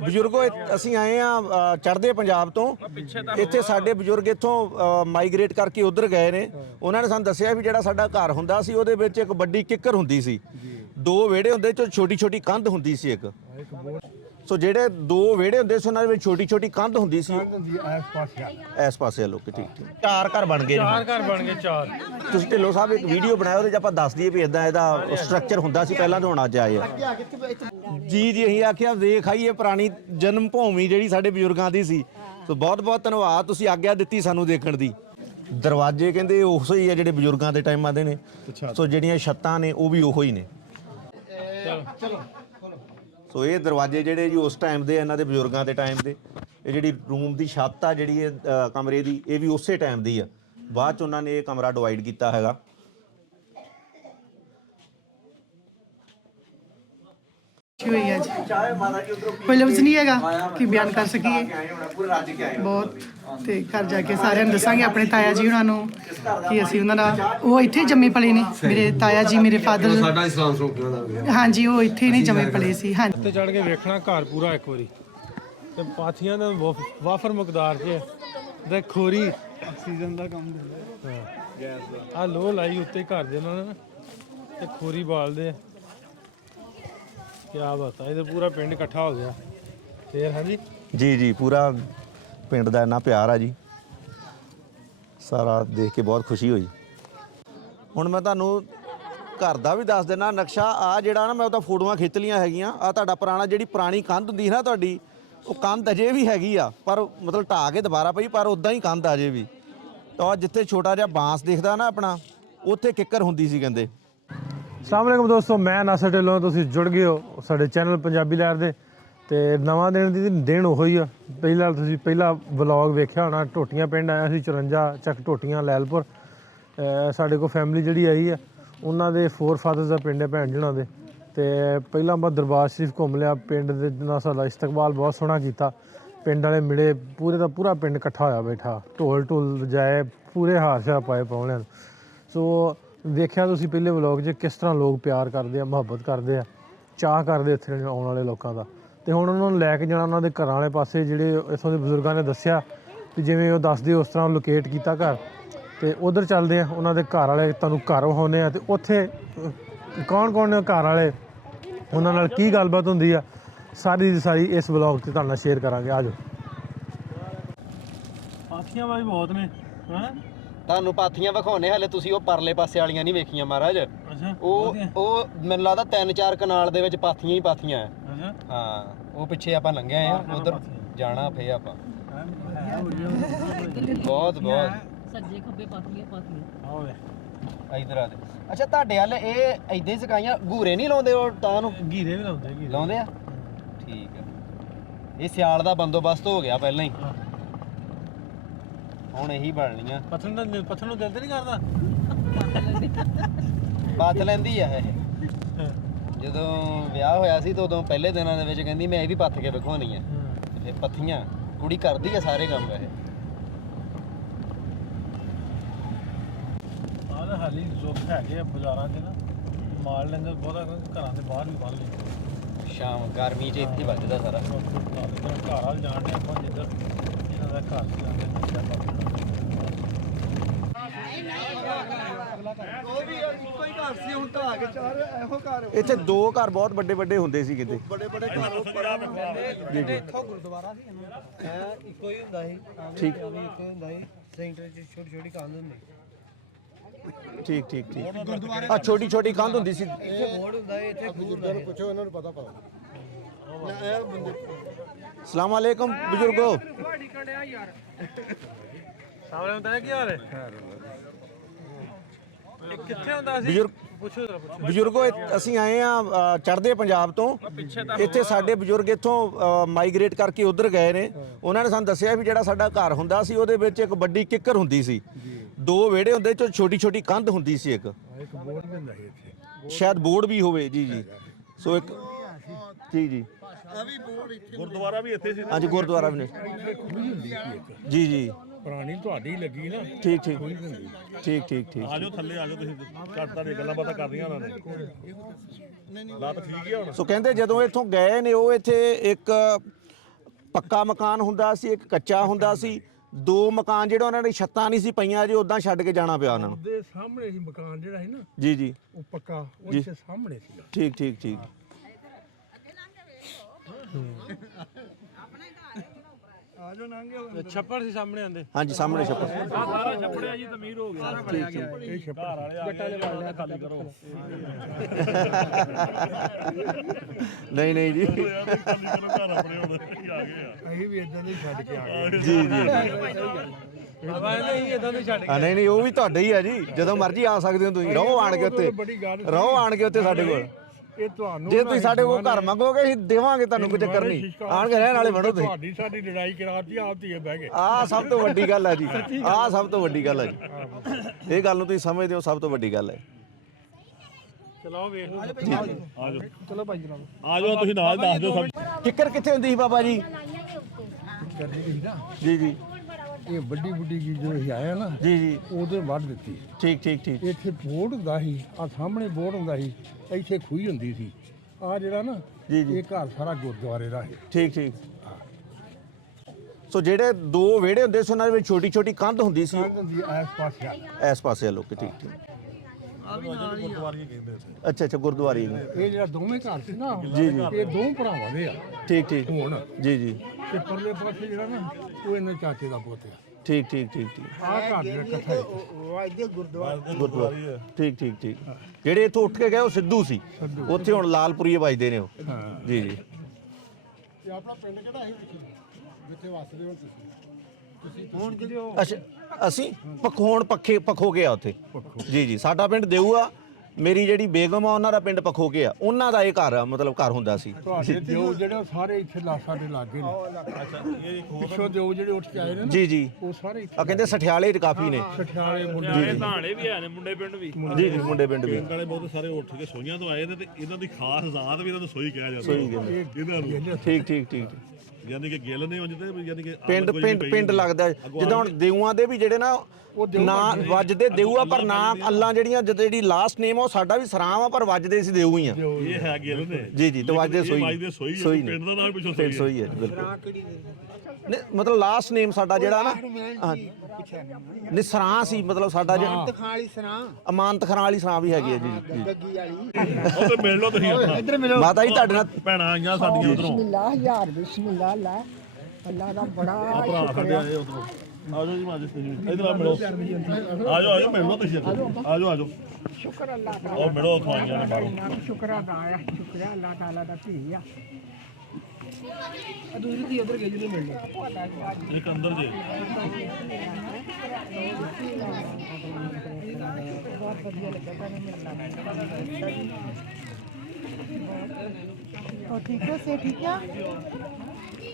ਬਜ਼ੁਰਗੋ ਅਸੀਂ ਆਏ ਆ ਚੜ੍ਹਦੇ ਪੰਜਾਬ ਤੋਂ। ਇੱਥੇ ਸਾਡੇ ਬਜ਼ੁਰਗ ਇੱਥੋਂ ਮਾਈਗ੍ਰੇਟ ਕਰਕੇ ਉਧਰ ਗਏ ਨੇ। ਉਹਨਾਂ ਨੇ ਸਾਨੂੰ ਦੱਸਿਆ ਵੀ ਜਿਹੜਾ ਸਾਡਾ ਘਰ ਹੁੰਦਾ ਸੀ ਉਹਦੇ ਵਿੱਚ ਇੱਕ ਵੱਡੀ ਕਿੱਕਰ ਹੁੰਦੀ ਸੀ, 2 ਵਿਹੜੇ ਹੁੰਦੇ ਚ ਛੋਟੀ ਛੋਟੀ ਕੰਧ ਹੁੰਦੀ ਸੀ ਇੱਕ। ਸੋ ਜਿਹੜੇ 2 ਵਿਹੜੇ ਹੁੰਦੇ ਸੀ ਉਹਨਾਂ ਦੇ ਵਿੱਚ ਛੋਟੀ ਛੋਟੀ ਕੰਧ ਹੁੰਦੀ ਸੀ ਇਸ ਪਾਸੇ ਲੋਕ। ਠੀਕ ਠੀਕ 4 ਘਰ ਬਣ ਗਏ। 4 ਘਰ ਬਣ ਗਏ 4। ਤੁਸੀਂ ਢਿੱਲੋਂ ਸਾਹਿਬ ਇੱਕ ਵੀਡੀਓ ਬਣਾਇਆ ਉਹਦੇ 'ਚ ਆਪਾਂ ਦੱਸ ਦਈਏ ਵੀ ਇਦਾਂ ਇਹਦਾ ਸਟਰਕਚਰ ਹੁੰਦਾ ਸੀ ਪਹਿਲਾਂ ਤੋਂ ਹੁਣ ਅੱਜ ਆਏ ਆ। ਜੀ ਜੀ ਅਸੀਂ ਆਖਿਆ ਵੇਖ ਆਈਏ ਪੁਰਾਣੀ ਜਨਮ ਭੂਮੀ ਜਿਹੜੀ ਸਾਡੇ ਬਜ਼ੁਰਗਾਂ ਦੀ ਸੀ। ਸੋ ਬਹੁਤ ਬਹੁਤ ਧੰਨਵਾਦ, ਤੁਸੀਂ ਆਗਿਆ ਦਿੱਤੀ ਸਾਨੂੰ ਦੇਖਣ ਦੀ। ਦਰਵਾਜ਼ੇ ਕਹਿੰਦੇ ਉਹੋ ਹੀ ਆ ਜਿਹੜੇ ਬਜ਼ੁਰਗਾਂ ਦੇ ਟਾਈਮਾਂ ਦੇ ਨੇ। ਸੋ ਜਿਹੜੀਆਂ ਛੱਤਾਂ ਨੇ ਉਹ ਵੀ ਉਹੋ ਹੀ ਨੇ। ਸੋ ਇਹ ਦਰਵਾਜ਼ੇ ਜਿਹੜੇ ਜੀ ਉਸ ਟਾਈਮ ਦੇ ਇਹਨਾਂ ਦੇ ਬਜ਼ੁਰਗਾਂ ਦੇ ਟਾਈਮ ਦੇ। ਇਹ ਜਿਹੜੀ ਰੂਮ ਦੀ ਛੱਤ ਆ ਜਿਹੜੀ ਇਹ ਕਮਰੇ ਦੀ, ਇਹ ਵੀ ਉਸੇ ਟਾਈਮ ਦੀ ਆ। ਬਾਅਦ 'ਚ ਉਹਨਾਂ ਨੇ ਇਹ ਕਮਰਾ ਡਿਵਾਈਡ ਕੀਤਾ ਹੈਗਾ। कोई लफ्ज़ नहीं है कि बयान कर सकीए बहुत। तो घर जाके सारे दसांगे अपने ताया जी उन्होंने कि असी उन्होंने वो इत्थे जम्मे पले ने। मेरे ताया जी मेरे फादर हाँ जी वो इत्थे नहीं जम्मे पले सी। हाँ ਉੱਤੇ ਚੜ ਕੇ ਵੇਖਣਾ ਘਰ ਪੂਰਾ ਇੱਕ ਵਾਰੀ। ਤੇ ਪਾਥੀਆਂ ਦਾ ਵਾਫਰ ਮਕਦਾਰ 'ਚ ਤੇ ਖੋਰੀ ਆਕਸੀਜਨ ਦਾ ਕੰਮ ਦਿੰਦਾ ਗੈਸ ਦਾ। ਆ ਲੋ ਲਾਈ ਉੱਤੇ ਘਰ ਦੇ ਉਹਨਾਂ ਨੇ ਤੇ ਖੋਰੀ ਬਾਲਦੇ ਆ। ਕਿਆ ਬਾਤ ਹੈ, ਇਹ ਤਾਂ ਪੂਰਾ ਪਿੰਡ ਇਕੱਠਾ ਹੋ ਗਿਆ ਫੇਰ। ਹਾਂਜੀ ਜੀ ਜੀ ਪੂਰਾ ਪਿੰਡ ਦਾ ਇੰਨਾ ਪਿਆਰ ਆ ਜੀ, ਸਾਰਾ ਦੇਖ ਕੇ ਬਹੁਤ ਖੁਸ਼ੀ ਹੋਈ। ਹੁਣ ਮੈਂ ਤੁਹਾਨੂੰ ਘਰ ਦਾ ਵੀ ਦੱਸ ਦੇਣਾ ਨਕਸ਼ਾ। ਆ ਜਿਹੜਾ ਨਾ ਮੈਂ ਉਹਦਾ ਫੋਟੋਆਂ ਖਿੱਚ ਲੀਆਂ ਹੈਗੀਆਂ। ਆ ਤੁਹਾਡਾ ਪੁਰਾਣਾ ਜਿਹੜੀ ਪੁਰਾਣੀ ਕੰਧ ਹੁੰਦੀ ਨਾ ਤੁਹਾਡੀ, ਉਹ ਕੰਧ ਅਜੇ ਵੀ ਹੈਗੀ ਆ, ਪਰ ਮਤਲਬ ਢਾਹ ਕੇ ਦੁਬਾਰਾ ਪਈ, ਪਰ ਉੱਦਾਂ ਹੀ ਕੰਧ ਅਜੇ ਵੀ। ਤਾਂ ਜਿੱਥੇ ਛੋਟਾ ਜਿਹਾ ਬਾਂਸ ਦਿਖਦਾ ਨਾ ਆਪਣਾ, ਉੱਥੇ ਕਿੱਕਰ ਹੁੰਦੀ ਸੀ ਕਹਿੰਦੇ। अस्सलाम वालेकुम दोस्तों, मैं नासर ढिल्लों। तुसीं जुड़ गए हो साडे चैनल पंजाबी लहर दे। ते नवां दिन ਉਹੋ ਹੀ ਆ। ਪਹਿਲਾ ਵਲੌਗ ਵੇਖਿਆ ਹੋਣਾ। ਟੋਟੀਆਂ ਪਿੰਡ ਆਇਆ ਸੀ, 54 ਚੱਕ ਟੋਟੀਆਂ ਲੈਲਪੁਰ। ਸਾਡੇ ਕੋਲ ਫੈਮਿਲੀ ਜਿਹੜੀ ਆਈ ਆ, ਉਹਨਾਂ ਦੇ 4 ਫਾਦਰਸ ਦਾ ਪਿੰਡ ਹੈ, ਭੈਣ ਜਣਾ ਦੇ। ਤੇ ਪਹਿਲਾਂ ਆਪਾਂ ਦਰਬਾਰ ਸ਼ਰੀਫ ਘੁੰਮ ਲਿਆ। ਪਿੰਡ ਦੇ ਨਾਲ ਸਾਡਾ ਇਸਤਕਬਾਲ ਬਹੁਤ ਸੋਹਣਾ ਕੀਤਾ। ਪਿੰਡ ਵਾਲੇ ਮਿਲੇ, ਪੂਰੇ ਦਾ ਪੂਰਾ ਪਿੰਡ ਇਕੱਠਾ ਹੋਇਆ ਬੈਠਾ। ਢੋਲ ਵਜਾਏ, ਪੂਰੇ ਹਾਰ ਸ਼ਾਰ ਪਾਏ ਪਾਉਣਿਆਂ ਨੂੰ। ਸੋ ਵੇਖਿਆ ਤੁਸੀਂ ਪਹਿਲੇ ਵਲੋਗ 'ਚ ਕਿਸ ਤਰ੍ਹਾਂ ਲੋਕ ਪਿਆਰ ਕਰਦੇ ਆ, ਮੁਹੱਬਤ ਕਰਦੇ ਆ, ਚਾਹ ਕਰਦੇ ਇੱਥੇ ਆਉਣ ਵਾਲੇ ਲੋਕਾਂ ਦਾ। ਅਤੇ ਹੁਣ ਉਹਨਾਂ ਨੂੰ ਲੈ ਕੇ ਜਾਣਾ ਉਹਨਾਂ ਦੇ ਘਰਾਂ ਵਾਲੇ ਪਾਸੇ, ਜਿਹੜੇ ਇੱਥੋਂ ਦੇ ਬਜ਼ੁਰਗਾਂ ਨੇ ਦੱਸਿਆ ਵੀ ਜਿਵੇਂ ਉਹ ਦੱਸਦੇ ਉਸ ਤਰ੍ਹਾਂ ਲੋਕੇਟ ਕੀਤਾ ਘਰ। ਅਤੇ ਉੱਧਰ ਚੱਲਦੇ ਆ, ਉਹਨਾਂ ਦੇ ਘਰ ਵਾਲੇ ਤੁਹਾਨੂੰ ਘਰ ਵਿਖਾਉਂਦੇ ਆ। ਅਤੇ ਉੱਥੇ ਕੌਣ ਕੌਣ ਨੇ ਘਰ ਵਾਲੇ, ਉਹਨਾਂ ਨਾਲ ਕੀ ਗੱਲਬਾਤ ਹੁੰਦੀ ਆ, ਸਾਰੀ ਦੀ ਸਾਰੀ ਇਸ ਵਲੋਗ 'ਚ ਤੁਹਾਡੇ ਨਾਲ ਸ਼ੇਅਰ ਕਰਾਂਗੇ। ਆ ਜਾਓ। ਪਾਥੀਆਂ ਵੀ ਬਹੁਤ ਨੇ ਹੈਂ। ਤੁਹਾਨੂੰ ਪਾਥੀਆਂ ਵਿਖਾਉਣੇ, ਹਲੇ ਤੁਸੀਂ ਉਹ ਪਰਲੇ ਪਾਸੇ ਵਾਲੀਆਂ ਨਹੀਂ ਵੇਖੀਆਂ ਮਹਾਰਾਜ। ਉਹ ਮੈਨੂੰ ਲੱਗਦਾ 3-4 ਕਨਾਲ ਦੇ ਵਿੱਚ ਪਾਥੀਆਂ ਹੀ ਪਾਥੀਆਂ ਹੈ। ਹਾਂ ਉਹ ਪਿੱਛੇ ਆਪਾਂ ਲੰਘੇ ਆ, ਉਧਰ ਜਾਣਾ ਫੇ ਆਪਾਂ। ਬਹੁਤ ਸੱਜੇ ਖੱਬੇ ਪਾਥੀਆਂ ਇਧਰ ਆ ਦੇ। ਅੱਛਾ ਤੁਹਾਡੇ ਵੱਲ ਇਹ ਏਦਾਂ ਹੀ ਸਕਾਈਆਂ ਗੂਰੇ ਨਹੀਂ ਲਾਉਂਦੇ? ਉਹ ਤਾਂ ਨੂੰ ਗੀਰੇ ਵੀ ਲਾਉਂਦੇ ਆ। ਠੀਕ ਆ, ਇਹ ਸਿਆਲ ਦਾ ਬੰਦੋਬਸਤ ਹੋ ਗਿਆ ਪਹਿਲਾਂ ਹੀ। ਹੁਣ ਇਹੀ ਬਣਨੀਆਂ। ਪੱਥਰ ਨੂੰ ਦਿਲ ਤੇ ਨਹੀਂ ਕਰਦਾ, ਪੱਥ ਲੈਂਦੀ ਆ ਇਹ। ਜਦੋਂ ਵਿਆਹ ਹੋਇਆ ਸੀ ਤਾਂ ਉਦੋਂ ਪਹਿਲੇ ਦਿਨਾਂ ਦੇ ਵਿੱਚ ਕਹਿੰਦੀ ਮੈਂ ਇਹ ਵੀ ਪੱਥ ਕੇ ਵਿਖਾਉਣੀ ਆ। ਤੇ ਪੱਥੀਆਂ ਕੁੜੀ ਕਰਦੀ ਆ ਸਾਰੇ ਕੰਮ ਇਹ। ਆਹ ਹਾਲੀ ਜ਼ੋਕ ਹੈਗੇ ਆ ਬਾਜ਼ਾਰਾਂ 'ਚ ਨਾ, ਮਾਲ ਲੈਂਦੇ ਬਹੁਤਾ, ਘਰਾਂ ਦੇ ਬਾਹਰ ਵੀ ਬੰਨ ਲੈਂਦੇ। ਸ਼ਾਮ ਗਰਮੀ 'ਚ ਇੱਥੇ ਵੱਜਦਾ ਸਾਰਾ। ਘਰ ਵੱਲ ਜਾਣ ਦੇ ਆਪਾਂ, ਜਿੱਧਰ ਇਹਨਾਂ ਦਾ ਘਰ ਜਾਂਦੇ ਇੱਥੇ 2 ਘਰ ਬਹੁਤ ਵੱਡੇ ਵੱਡੇ ਹੁੰਦੇ ਸੀ ਕਿਤੇ। ਗੁਰਦੁਆਰਾ ਸੀ ਇੱਕੋ ਹੀ ਹੁੰਦਾ ਸੀ। ਠੀਕ ਇੱਕੋ ਹੀ ਹੁੰਦਾ ਸੀ। ਸੈਂਟਰ 'ਚ ਛੋਟੀ ਕੰਧ ਹੁੰਦੀ। ਠੀਕ ਆ ਛੋਟੀ ਛੋਟੀ ਕੰਧ ਹੁੰਦੀ ਸੀ। ਇੱਥੇ ਬੋਰਡ ਹੁੰਦਾ ਸੀ, ਇੱਥੇ ਗੁਰਦੁਆਰਾ ਨੂੰ ਪੁੱਛੋ, ਇਹਨਾਂ ਨੂੰ ਪਤਾ। ਸਲਾਮ ਵਾਲੇਕਮ ਬਜ਼ੁਰਗੋ। ਸਾਹਮਣੇ ਹੁੰਦਾ ਕੀ ਹਾਲ ਹੈ? ਇਹ ਕਿੱਥੇ ਹੁੰਦਾ ਸੀ? ਪੁੱਛੋ ਜਰਾ ਪੁੱਛੋ। ਬਜ਼ੁਰਗੋ ਅਸੀਂ ਆਏ ਆ ਚੜ੍ਹਦੇ ਪੰਜਾਬ ਤੋਂ। ਇੱਥੇ ਸਾਡੇ ਬਜ਼ੁਰਗ ਇੱਥੋਂ ਮਾਈਗ੍ਰੇਟ ਕਰਕੇ ਉਧਰ ਗਏ ਨੇ। ਉਹਨਾਂ ਨੇ ਸਾਨੂੰ ਦੱਸਿਆ ਵੀ ਜਿਹੜਾ ਸਾਡਾ ਘਰ ਹੁੰਦਾ ਸੀ ਉਹਦੇ ਵਿੱਚ ਇੱਕ ਵੱਡੀ ਕਿੱਕਰ ਹੁੰਦੀ ਸੀ, 2 ਵਿਹੜੇ ਹੁੰਦੇ ਚ ਛੋਟੀ ਛੋਟੀ ਕੰਧ ਹੁੰਦੀ ਸੀ ਇੱਕ। ਬੋਰਡ ਵੀ ਹੁੰਦਾ ਸੀ ਇੱਥੇ, ਸ਼ਾਇਦ ਬੋਰਡ ਵੀ ਹੋਵੇ। ਜੀ ਜੀ ਸੋ ਇੱਕ ਜੀ ਗੁਰਦੁਆਰਾ ਵੀ ਇੱਥੇ ਸੀ। ਹਾਂਜੀ ਗੁਰਦੁਆਰਾ ਵੀ ਨੇ। ਜੀ ਜੀ ਪੁਰਾਣੀ ਤੁਹਾਡੀ ਲੱਗੀ ਨਾ। ਠੀਕ ਠੀਕ ਠੀਕ ਠੀਕ ਠੀਕ। ਆਜੋ ਥੱਲੇ ਆਜੋ, ਤੁਸੀਂ ਘੱਟ ਤੁਹਾਡੇ ਗੱਲਾਂ ਬਾਤਾਂ ਕਰਦੀਆਂ ਉਹਨਾਂ ਨੇ। ਲੱਤ ਠੀਕ ਹੀ ਹੁਣ। ਸੋ ਕਹਿੰਦੇ ਜਦੋਂ ਇੱਥੋਂ ਗਏ ਨੇ ਉਹ ਇੱਥੇ ਇੱਕ ਪੱਕਾ ਮਕਾਨ ਹੁੰਦਾ ਸੀ, ਇੱਕ ਕੱਚਾ ਹੁੰਦਾ ਸੀ। 2 ਮਕਾਨ ਜਿਹੜੇ ਉਹਨਾਂ ਦੀ ਛੱਤਾਂ ਨਹੀਂ ਸੀ ਪਈਆਂ ਜੀ, ਉਦਾਂ ਛੱਡ ਕੇ ਜਾਣਾ ਪਿਆ ਉਹਨਾਂ ਨੂੰ। ਦੇ ਸਾਹਮਣੇ ਸੀ ਮਕਾਨ ਜਿਹੜਾ ਸੀ ਨਾ, ਜੀ ਜੀ ਉਹ ਪੱਕਾ ਉਹਦੇ ਸਾਹਮਣੇ ਸੀਗਾ। ਠੀਕ ਠੀਕ ਠੀਕ। ਛੱਪੜ ਸੀ ਸਾਹਮਣੇ ਆਂਦੇ। ਹਾਂਜੀ ਸਾਹਮਣੇ ਛੱਪੜ। ਸਾਰਾ ਛੱਪੜਿਆ ਜੀ ਤਮੀਰ ਹੋ ਗਿਆ। ਇਹ ਛੱਪੜ ਗੱਟਾ ਦੇ ਵਾਲਿਆ ਖਾਲੀ ਕਰੋ। ਨਹੀਂ ਨਹੀਂ ਜੀ, ਅਸੀਂ ਵੀ ਇਦਾਂ ਦੇ ਛੱਡ ਕੇ ਆ ਗਏ। ਜੀ ਜੀ ਨਹੀਂ ਇਦਾਂ ਦੇ ਛੱਡ ਕੇ। ਨਹੀਂ ਨਹੀਂ, ਉਹ ਵੀ ਤੁਹਾਡਾ ਹੀ ਆ ਜੀ, ਜਦੋਂ ਮਰਜ਼ੀ ਆ ਸਕਦੇ ਹੋ ਤੁਸੀਂ। ਰਹੋ ਆਣ ਕੇ ਉੱਤੇ, ਰਹੋ ਆਣ ਕੇ ਉੱਤੇ ਸਾਡੇ ਕੋਲ। ਇਹ ਤੁਹਾਨੂੰ ਜੇ ਤੁਸੀਂ ਸਾਡੇ ਕੋਲ ਘਰ ਮੰਗੋਗੇ ਅਸੀਂ ਦੇਵਾਂਗੇ, ਤੁਹਾਨੂੰ ਕੋਈ ਚੱਕਰ ਨਹੀਂ। ਆਣ ਕੇ ਰਹਿਣ ਵਾਲੇ ਬਣੋ ਤੁਸੀਂ। ਤੁਹਾਡੀ ਸਾਡੀ ਲੜਾਈ ਕਰਾਤੀ, ਆਪ ਧੀਏ ਬਹਿ ਗਏ। ਆਹ ਸਭ ਤੋਂ ਵੱਡੀ ਗੱਲ ਹੈ ਜੀ, ਆਹ ਸਭ ਤੋਂ ਵੱਡੀ ਗੱਲ ਹੈ ਜੀ। ਇਹ ਗੱਲ ਨੂੰ ਤੁਸੀਂ ਸਮਝਦੇ ਹੋ, ਸਭ ਤੋਂ ਵੱਡੀ ਗੱਲ ਹੈ। ਚਲੋ ਵੇਖ ਲਓ। ਆਜੋ ਚਲੋ ਭਾਈ ਜਨਾਬ, ਆਜੋ ਤੁਸੀਂ ਨਾਲ ਦੱਸ ਦਿਓ ਸਭ। ਕਿੱਕਰ ਕਿੱਥੇ ਹੁੰਦੀ ਸੀ ਬਾਬਾ ਜੀ? ਜੀ ਜੀ ਇਹ ਵੱਡੀ ਵੱਡੀ ਜੀ ਜਦੋਂ ਅਸੀਂ ਆਇਆ ਨਾ, ਜੀ ਜੀ, ਉਦੋਂ ਵੱਢ ਦਿੱਤੀ। ਠੀਕ ਠੀਕ ਠੀਕ। ਇੱਥੇ ਬੋਰਡ ਹੁੰਦਾ ਸੀ, ਆ ਸਾਹਮਣੇ ਬੋਰਡ ਹੁੰਦਾ ਸੀ, ਇੱਥੇ ਖੂਹੀ ਹੁੰਦੀ ਸੀ। ਆ ਜਿਹੜਾ ਨਾ, ਜੀ ਜੀ, ਇਹ ਘਰ ਸਾਰਾ ਗੁਰਦੁਆਰੇ ਦਾ ਹੈ। ਠੀਕ ਠੀਕ। ਸੋ ਜਿਹੜੇ 2 ਵਿਹੜੇ ਹੁੰਦੇ ਸੀ, ਉਹਨਾਂ ਦੇ ਵਿੱਚ ਛੋਟੀ ਛੋਟੀ ਕੰਧ ਹੁੰਦੀ ਸੀ, ਕੰਧ ਹੁੰਦੀ ਹੈ ਇਸ ਪਾਸੇ ਆ। ਇਸ ਪਾਸੇ ਲੋਕ। ਠੀਕ ਠੀਕ। ਅੱਛਾ ਅੱਛਾ, ਗੁਰਦੁਆਰੇ ਨੇ। ਇਹ ਜਿਹੜਾ ਦੋਵੇਂ ਘਰ ਸੀ ਨਾ, ਜੀ ਜੀ, ਇਹ 2 ਭਰਾਵਾਂ ਦੇ ਆ ਠੀਕ ਠੀਕ। ਹੁਣ। ਜੀ ਜੀ, ਤੇ ਪਰਲੇ ਪਾਸੇ ਜਿਹੜਾ ਨਾ, ਉਹ ਇਹਨਾਂ ਚਾਚੇ ਦਾ ਪੁੱਤ ਆ। ਠੀਕ ਠੀਕ ਠੀਕ ਠੀਕ। ਆਹ ਘਰ ਜਿਹੜਾ ਇਕੱਠਾ ਹੈ। ਗੁਰਦੁਆਰਾ, ਠੀਕ ਠੀਕ ਠੀਕ। ਜਿਹੜੇ ਇੱਥੋਂ ਉੱਠ ਕੇ ਗਏ ਉਹ ਸਿੱਧੂ ਸੀ, ਉੱਥੇ ਹੁਣ ਲਾਲਪੁਰੀਏ ਵੱਜਦੇ ਨੇ ਉਹ। ਜੀ ਜੀ। ਇਹ ਆਪਣਾ ਪਿੰਡ ਕਿਹੜਾ ਹੈ ਜਿੱਥੇ ਵਸਦੇ ਹੋ ਤੁਸੀਂ? ਹੁਣ ਅੱਛਾ, ਅਸੀਂ ਪਖੋਣ ਪਖੋ ਗਿਆ ਉੱਥੇ। ਜੀ ਜੀ, ਸਾਡਾ ਪਿੰਡ ਦੇਊ ਆ। ਮੇਰੀ ਜਿਹੜੀ ਬੇਗਮ ਆ, ਉਹਨਾਂ ਦਾ ਪਿੰਡ ਪਖੋ ਗਿਆ। ਉਹਨਾਂ ਦਾ ਇਹ ਘਰ ਆ, ਮਤਲਬ ਘਰ ਹੁੰਦਾ ਸੀ। ਤੁਹਾਡੇ ਦਿਓ ਜਿਹੜੇ ਉਹ ਸਾਰੇ ਇੱਥੇ ਲਾਸਾ ਦੇ ਲਾਗੇ ਨੇ। ਅੱਛਾ, ਇਹ ਪਿੱਛੋਂ ਦਿਓ ਜਿਹੜੇ ਉੱਠ ਕੇ ਆਏ ਨੇ ਨਾ, ਜੀ ਜੀ, ਉਹ ਸਾਰੇ ਇੱਥੇ। ਆ ਕਹਿੰਦੇ ਸਠਿਆਲੇ ਚ ਕਾਫੀ ਨੇ। ਸਠਿਆਲੇ ਮੁੰਡੇ ਧਾਣੇ ਵੀ ਹੈ ਨੇ, ਮੁੰਡੇ ਪਿੰਡ ਵੀ। ਜੀ ਜੀ, ਮੁੰਡੇ ਪਿੰਡ ਵੀ। ਪਿੰਡ ਵਾਲੇ ਬਹੁਤ ਸਾਰੇ ਉੱਠ ਕੇ ਸੋਈਆਂ ਤੋਂ ਆਏ ਨੇ, ਤੇ ਇਹਨਾਂ ਦੀ ਖਾਸ ਜ਼ਾਤ ਵੀ ਇਹਨਾਂ ਨੂੰ ਸੋਈ ਕਿਹਾ ਜਾਂਦਾ। ਇਹਨਾਂ ਨੂੰ ਠੀਕ ਠੀਕ ਠੀਕ। ਯਾਨੀ ਕਿ ਗਿੱਲ ਨੇ ਉਂਝ ਤੇ ਯਾਨੀ ਕਿ ਪਿੰਡ ਪਿੰਡ ਪਿੰਡ ਲੱਗਦਾ। ਜਿੱਦਾਂ ਹੁਣ ਦੇਊਆਂ ਦੇ ਵੀ ਜਿਹੜੇ ਨਾ ਨਾਂ ਵੱਜਦੇ ਦੇਊ ਆ, ਪਰ ਨਾਂ ਅੱਲਾਂ ਜਿਹੜੀਆਂ ਜਿਹੜੀ ਲਾਸਟ ਨੇਮ ਆ ਉਹ ਸਾਡਾ ਵੀ ਸਰਾਮ ਆ, ਪਰ ਵੱਜਦੇ ਸੀ ਦੇਊ ਹੀ ਆ। ਇਹ ਹੈ ਗਿੱਲ ਨੇ। ਜੀ ਜੀ, ਤੇ ਵੱਜਦੇ ਸੋਈ ਨੇ। ਪਿੰਡ ਦਾ ਨਾਮ ਪਿੱਛੋਂ ਪਿੰਡ ਸੋਈ ਹੈ ਬਿਲਕੁਲ। ਨਹੀਂ, ਮਤਲਬ ਲਾਸਟ ਨੇਮ ਸਾਡਾ ਜਿਹੜਾ ਨਾ, ਨਹੀਂ ਸਰਾਂ ਸੀ, ਮਤਲਬ ਸਾਡਾ ਜਿਹੜਾ ਅਮਾਨਤ ਖਾਂ ਵਾਲੀ ਸਰਾਂ ਵੀ ਹੈਗੀ ਹੈ। ਜੀ ਉਹ ਤੇ ਮਿਲ ਲਓ ਤੁਸੀਂ ਆਪਣਾ। ਮਾਤਾ ਜੀ ਤੁਹਾਡੇ ਨਾਲ ਭੈਣਾਂ ਆਈਆਂ ਸਾਡੀਆਂ ਉਧਰੋਂ। ਬਿਸਮਿल्लाह यार बिस्मिल्लाह ला अल्लाह दा बड़ा ਭਰਾ ਸਾਡੇ ਆਏ ਉਧਰੋਂ। ਆਜੋ ਜੀ ਮਾਜੇ ਜੀ, ਇਧਰ ਆ ਮਿਲੋ। ਆਜੋ ਆਜੋ ਮਿਲ ਲਓ ਤੁਸੀਂ। ਆਜੋ ਆਜੋ, शुक्र अल्लाह दा ਉਹ ਮਿਲੋ ਉੱਥੋਂ ਆਈਆਂ ਨੇ ਬਾਹਰੋਂ। शुक्र अदा है शुक्र अल्लाह ताला दा धी आ ਇੱਕ ਅੰਦਰ ਜੇ। ਉਹ ਠੀਕ ਹੈ, ਸੇ ਠੀਕ ਹੈ।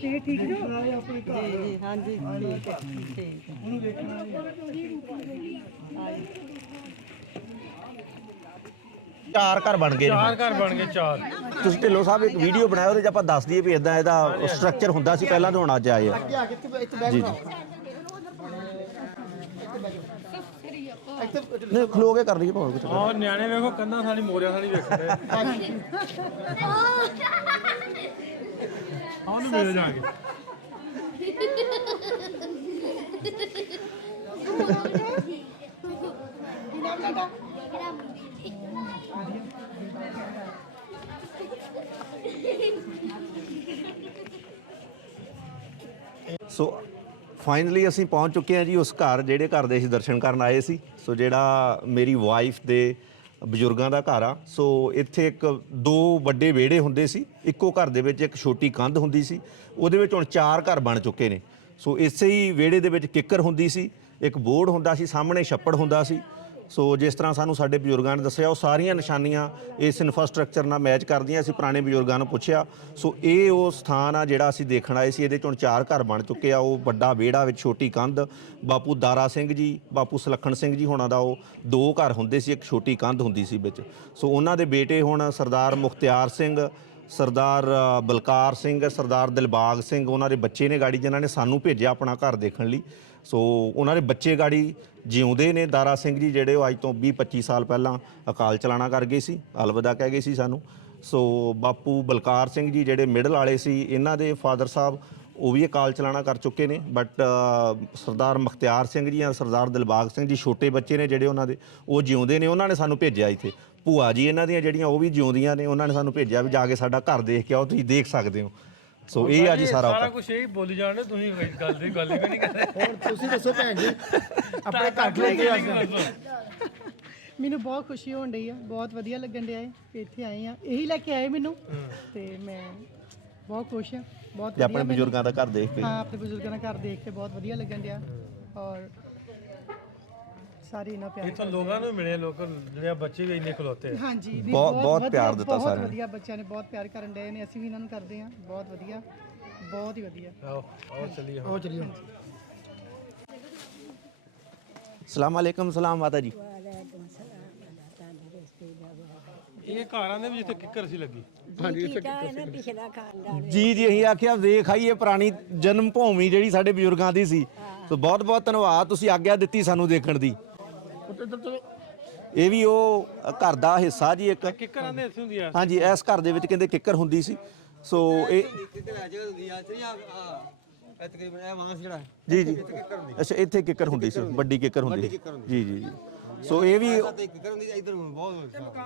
ते ठीक हो जी हां जी ठीक ਚਾਰ ਘਰ ਬਣ ਗਏ ਨੇ। ਘਰ ਬਣ ਗਏ 4। ਤੁਸੀਂ ਢਿੱਲੋਂ ਸਾਹਿਬ ਇੱਕ ਵੀਡੀਓ ਬਣਾਇਆ, ਉਹਦੇ 'ਚ ਆਪਾਂ ਦੱਸ ਦਈਏ ਵੀ ਇਦਾਂ ਇਹਦਾ ਸਟਰਕਚਰ ਹੁੰਦਾ ਸੀ ਪਹਿਲਾਂ, ਤੋਂ ਹੁਣ ਅੱਜ ਆਏ ਆ। ਜੀ ਜੀ, ਨਹੀਂ ਖਲੋ ਕੇ ਕਰ ਲਈਏ ਭਾਵੇਂ ਕੁਝ। ਆਹ ਨਿਆਣੇ ਵੇਖੋ ਕੰਨਾਂ ਸਾਡੀ ਮੋਰਿਆਂ ਸਾਡੀ ਵੇਖ ਰਹੇ। ਆਹ ਨੂੰ ਮੇਰੇ ਜਾ ਕੇ। ਸੋ ਫਾਈਨਲੀ ਅਸੀਂ ਪਹੁੰਚ ਚੁੱਕੇ ਹਾਂ ਜੀ ਉਸ ਘਰ, ਜਿਹੜੇ ਘਰ ਦੇ ਅਸੀਂ ਦਰਸ਼ਨ ਕਰਨ ਆਏ ਸੀ। ਸੋ ਜਿਹੜਾ ਮੇਰੀ ਵਾਈਫ ਦੇ ਬਜ਼ੁਰਗਾਂ ਦਾ ਘਰ ਆ। ਸੋ ਇੱਥੇ ਇੱਕ 2 ਵੱਡੇ ਵਿਹੜੇ ਹੁੰਦੇ ਸੀ, ਇੱਕੋ ਘਰ ਦੇ ਵਿੱਚ ਇੱਕ ਛੋਟੀ ਕੰਧ ਹੁੰਦੀ ਸੀ। ਉਹਦੇ ਵਿੱਚ ਹੁਣ 4 ਘਰ ਬਣ ਚੁੱਕੇ ਨੇ। ਸੋ ਇਸੇ ਹੀ ਵਿਹੜੇ ਦੇ ਵਿੱਚ ਕਿੱਕਰ ਹੁੰਦੀ ਸੀ, ਇੱਕ ਬੋਰਡ ਹੁੰਦਾ ਸੀ, ਸਾਹਮਣੇ ਛੱਪੜ ਹੁੰਦਾ ਸੀ। ਸੋ ਜਿਸ ਤਰ੍ਹਾਂ ਸਾਨੂੰ ਸਾਡੇ ਬਜ਼ੁਰਗਾਂ ਨੇ ਦੱਸਿਆ, ਉਹ ਸਾਰੀਆਂ ਨਿਸ਼ਾਨੀਆਂ ਇਸ ਇਨਫਰਾਸਟ੍ਰਕਚਰ ਨਾਲ ਮੈਚ ਕਰਦੀਆਂ। ਅਸੀਂ ਪੁਰਾਣੇ ਬਜ਼ੁਰਗਾਂ ਨੂੰ ਪੁੱਛਿਆ। ਸੋ ਇਹ ਉਹ ਸਥਾਨ ਆ ਜਿਹੜਾ ਅਸੀਂ ਦੇਖਣ ਆਏ ਸੀ। ਇਹਦੇ 'ਚ ਹੁਣ 4 ਘਰ ਬਣ ਚੁੱਕੇ ਆ। ਉਹ ਵੱਡਾ ਵਿਹੜਾ ਵਿੱਚ ਛੋਟੀ ਕੰਧ, ਬਾਪੂ ਦਾਰਾ ਸਿੰਘ ਜੀ, ਬਾਪੂ ਸੁਲੱਖਣ ਸਿੰਘ ਜੀ ਹੋਣਾ ਦਾ ਉਹ 2 ਘਰ ਹੁੰਦੇ ਸੀ, ਇੱਕ ਛੋਟੀ ਕੰਧ ਹੁੰਦੀ ਸੀ ਵਿੱਚ। ਸੋ ਉਹਨਾਂ ਦੇ ਬੇਟੇ ਹੁਣ ਸਰਦਾਰ ਮੁਖਤਿਆਰ ਸਿੰਘ, ਸਰਦਾਰ ਬਲਕਾਰ ਸਿੰਘ, ਸਰਦਾਰ ਦਿਲਬਾਗ ਸਿੰਘ, ਉਹਨਾਂ ਦੇ ਬੱਚੇ ਨੇ ਗਾੜੀ, ਜਿਨ੍ਹਾਂ ਨੇ ਸਾਨੂੰ ਭੇਜਿਆ ਆਪਣਾ ਘਰ ਦੇਖਣ ਲਈ। ਸੋ ਉਹਨਾਂ ਦੇ ਬੱਚੇ ਗਾੜੀ ਜਿਉਂਦੇ ਨੇ। ਦਾਰਾ ਸਿੰਘ ਜੀ ਜਿਹੜੇ ਉਹ ਅੱਜ ਤੋਂ 20-25 ਸਾਲ ਪਹਿਲਾਂ ਅਕਾਲ ਚਲਾਣਾ ਕਰ ਗਏ ਸੀ, ਅਲਵਿਦਾ ਕਹਿ ਗਏ ਸੀ ਸਾਨੂੰ। ਸੋ ਬਾਪੂ ਬਲਕਾਰ ਸਿੰਘ ਜੀ ਜਿਹੜੇ ਮਿਡਲ ਵਾਲੇ ਸੀ, ਇਹਨਾਂ ਦੇ ਫਾਦਰ ਸਾਹਿਬ, ਉਹ ਵੀ ਅਕਾਲ ਚਲਾਣਾ ਕਰ ਚੁੱਕੇ ਨੇ, ਬਟ ਸਰਦਾਰ ਮੁਖਤਿਆਰ ਸਿੰਘ ਜੀ ਜਾਂ ਸਰਦਾਰ ਦਿਲਬਾਗ ਸਿੰਘ ਜੀ ਛੋਟੇ ਬੱਚੇ ਨੇ ਜਿਹੜੇ ਉਹਨਾਂ ਦੇ, ਉਹ ਜਿਉਂਦੇ ਨੇ, ਉਹਨਾਂ ਨੇ ਸਾਨੂੰ ਭੇਜਿਆ ਇੱਥੇ। ਭੂਆ ਜੀ ਇਹਨਾਂ ਦੀਆਂ ਜਿਹੜੀਆਂ ਉਹ ਵੀ ਜਿਉਂਦੀਆਂ ਨੇ, ਉਹਨਾਂ ਨੇ ਸਾਨੂੰ ਭੇਜਿਆ ਵੀ ਜਾ ਕੇ ਸਾਡਾ ਘਰ ਦੇਖ ਕੇ ਆਓ, ਤੁਸੀਂ ਦੇਖ ਸਕਦੇ ਹੋ। ਸੋ ਇਹ ਆ ਜੀ ਸਾਰਾ ਕੁਝ ਇਹ ਬੋਲੀ ਜਾਣਦੇ ਤੁਸੀਂ, ਗੱਲ ਹੀ ਨਹੀਂ ਕਰਦੇ। ਹੁਣ ਤੁਸੀਂ ਦੱਸੋ ਭੈਣ ਜੀ ਆਪਣੇ ਘਰ ਲੈ ਕੇ ਆਏ। ਮੈਨੂੰ ਬਹੁਤ ਖੁਸ਼ੀ ਹੋਣ ਡਈ ਆ, ਬਹੁਤ ਵਧੀਆ ਲੱਗਣ ਡਿਆ ਹੈ ਕਿ ਇੱਥੇ ਆਏ ਆ, ਇਹੀ ਲੈ ਕੇ ਆਏ ਮੈਨੂੰ, ਤੇ ਮੈਂ ਬਹੁਤ ਖੁਸ਼ ਆ, ਬਹੁਤ ਤੇ ਆਪਣੇ ਬਜ਼ੁਰਗਾਂ ਦਾ ਘਰ ਦੇਖ ਕੇ। ਹਾਂ, ਆਪਣੇ ਬਜ਼ੁਰਗਾਂ ਦਾ ਘਰ ਦੇਖ ਕੇ ਬਹੁਤ ਵਧੀਆ ਲੱਗਣ ਡਿਆ, ਔਰ ਸਾਰੇ ਇਹਨਾਂ ਪਿਆਰ ਇੱਥੋਂ ਲੋਕਾਂ ਨੂੰ ਮਿਲੇ, ਲੋਕ ਜਿਹੜੇ ਬੱਚੇ ਵੀ ਇੰਨੇ ਖਲੋਤੇ। ਹਾਂਜੀ ਨਹੀਂ, ਬਹੁਤ ਪਿਆਰ ਦਿੱਤਾ ਬਹੁਤ ਸਾਰਿਆਂ ਨੇ। ਵਧੀਆ, ਬੱਚਿਆਂ ਨੇ ਬਹੁਤ ਪਿਆਰ ਕਰਨ ਡਏ ਨੇ, ਅਸੀਂ ਵੀ ਇਹਨਾਂ ਨੂੰ ਕਰਦੇ ਆ, ਬਹੁਤ ਵਧੀਆ, ਬਹੁਤ ਹੀ ਵਧੀਆ। ਆਓ ਚੱਲੀਏ। ਸਲਾਮ ਅਲੈਕਮ। ਸਲਾਮ ਮਾਤਾ ਜੀ। ਇਹ ਘਰਾਂ ਦੇ ਵਿੱਚ ਜਿੱਥੇ ਕਿੱਕਰ ਸੀ ਲੱਗੀ। ਜੀ ਜੀ, ਅਸੀਂ ਆਖਿਆ ਵੇਖ ਆਈਏ ਪੁਰਾਣੀ ਜਨਮ ਭੂਮੀ ਜਿਹੜੀ ਸਾਡੇ ਬਜ਼ੁਰਗਾਂ ਦੀ ਸੀ। ਸੋ ਬਹੁਤ ਬਹੁਤ ਧੰਨਵਾਦ, ਤੁਸੀਂ ਆਗਿਆ ਦਿੱਤੀ ਸਾਨੂੰ ਦੇਖਣ ਦੀ। ਇਹ ਵੀ ਉਹ ਘਰ ਦਾ ਹਿੱਸਾ ਜੀ ਇੱਕ। ਕਿੱਕਰਾਂ ਦੇ ਹਿੱਸੇ ਹੁੰਦੀ ਆ। ਹਾਂਜੀ, ਇਸ ਘਰ ਦੇ ਵਿੱਚ ਕਹਿੰਦੇ ਕਿੱਕਰ ਹੁੰਦੀ ਸੀ। ਸੋ ਇਹ ਜੀ ਜੀ, ਅੱਛਾ, ਇੱਥੇ ਕਿੱਕਰ ਹੁੰਦੀ ਸੀ, ਵੱਡੀ ਕਿੱਕਰ ਹੁੰਦੀ ਸੀ। ਜੀ ਜੀ ਜੀ। ਸੋ ਇਹ ਵੀ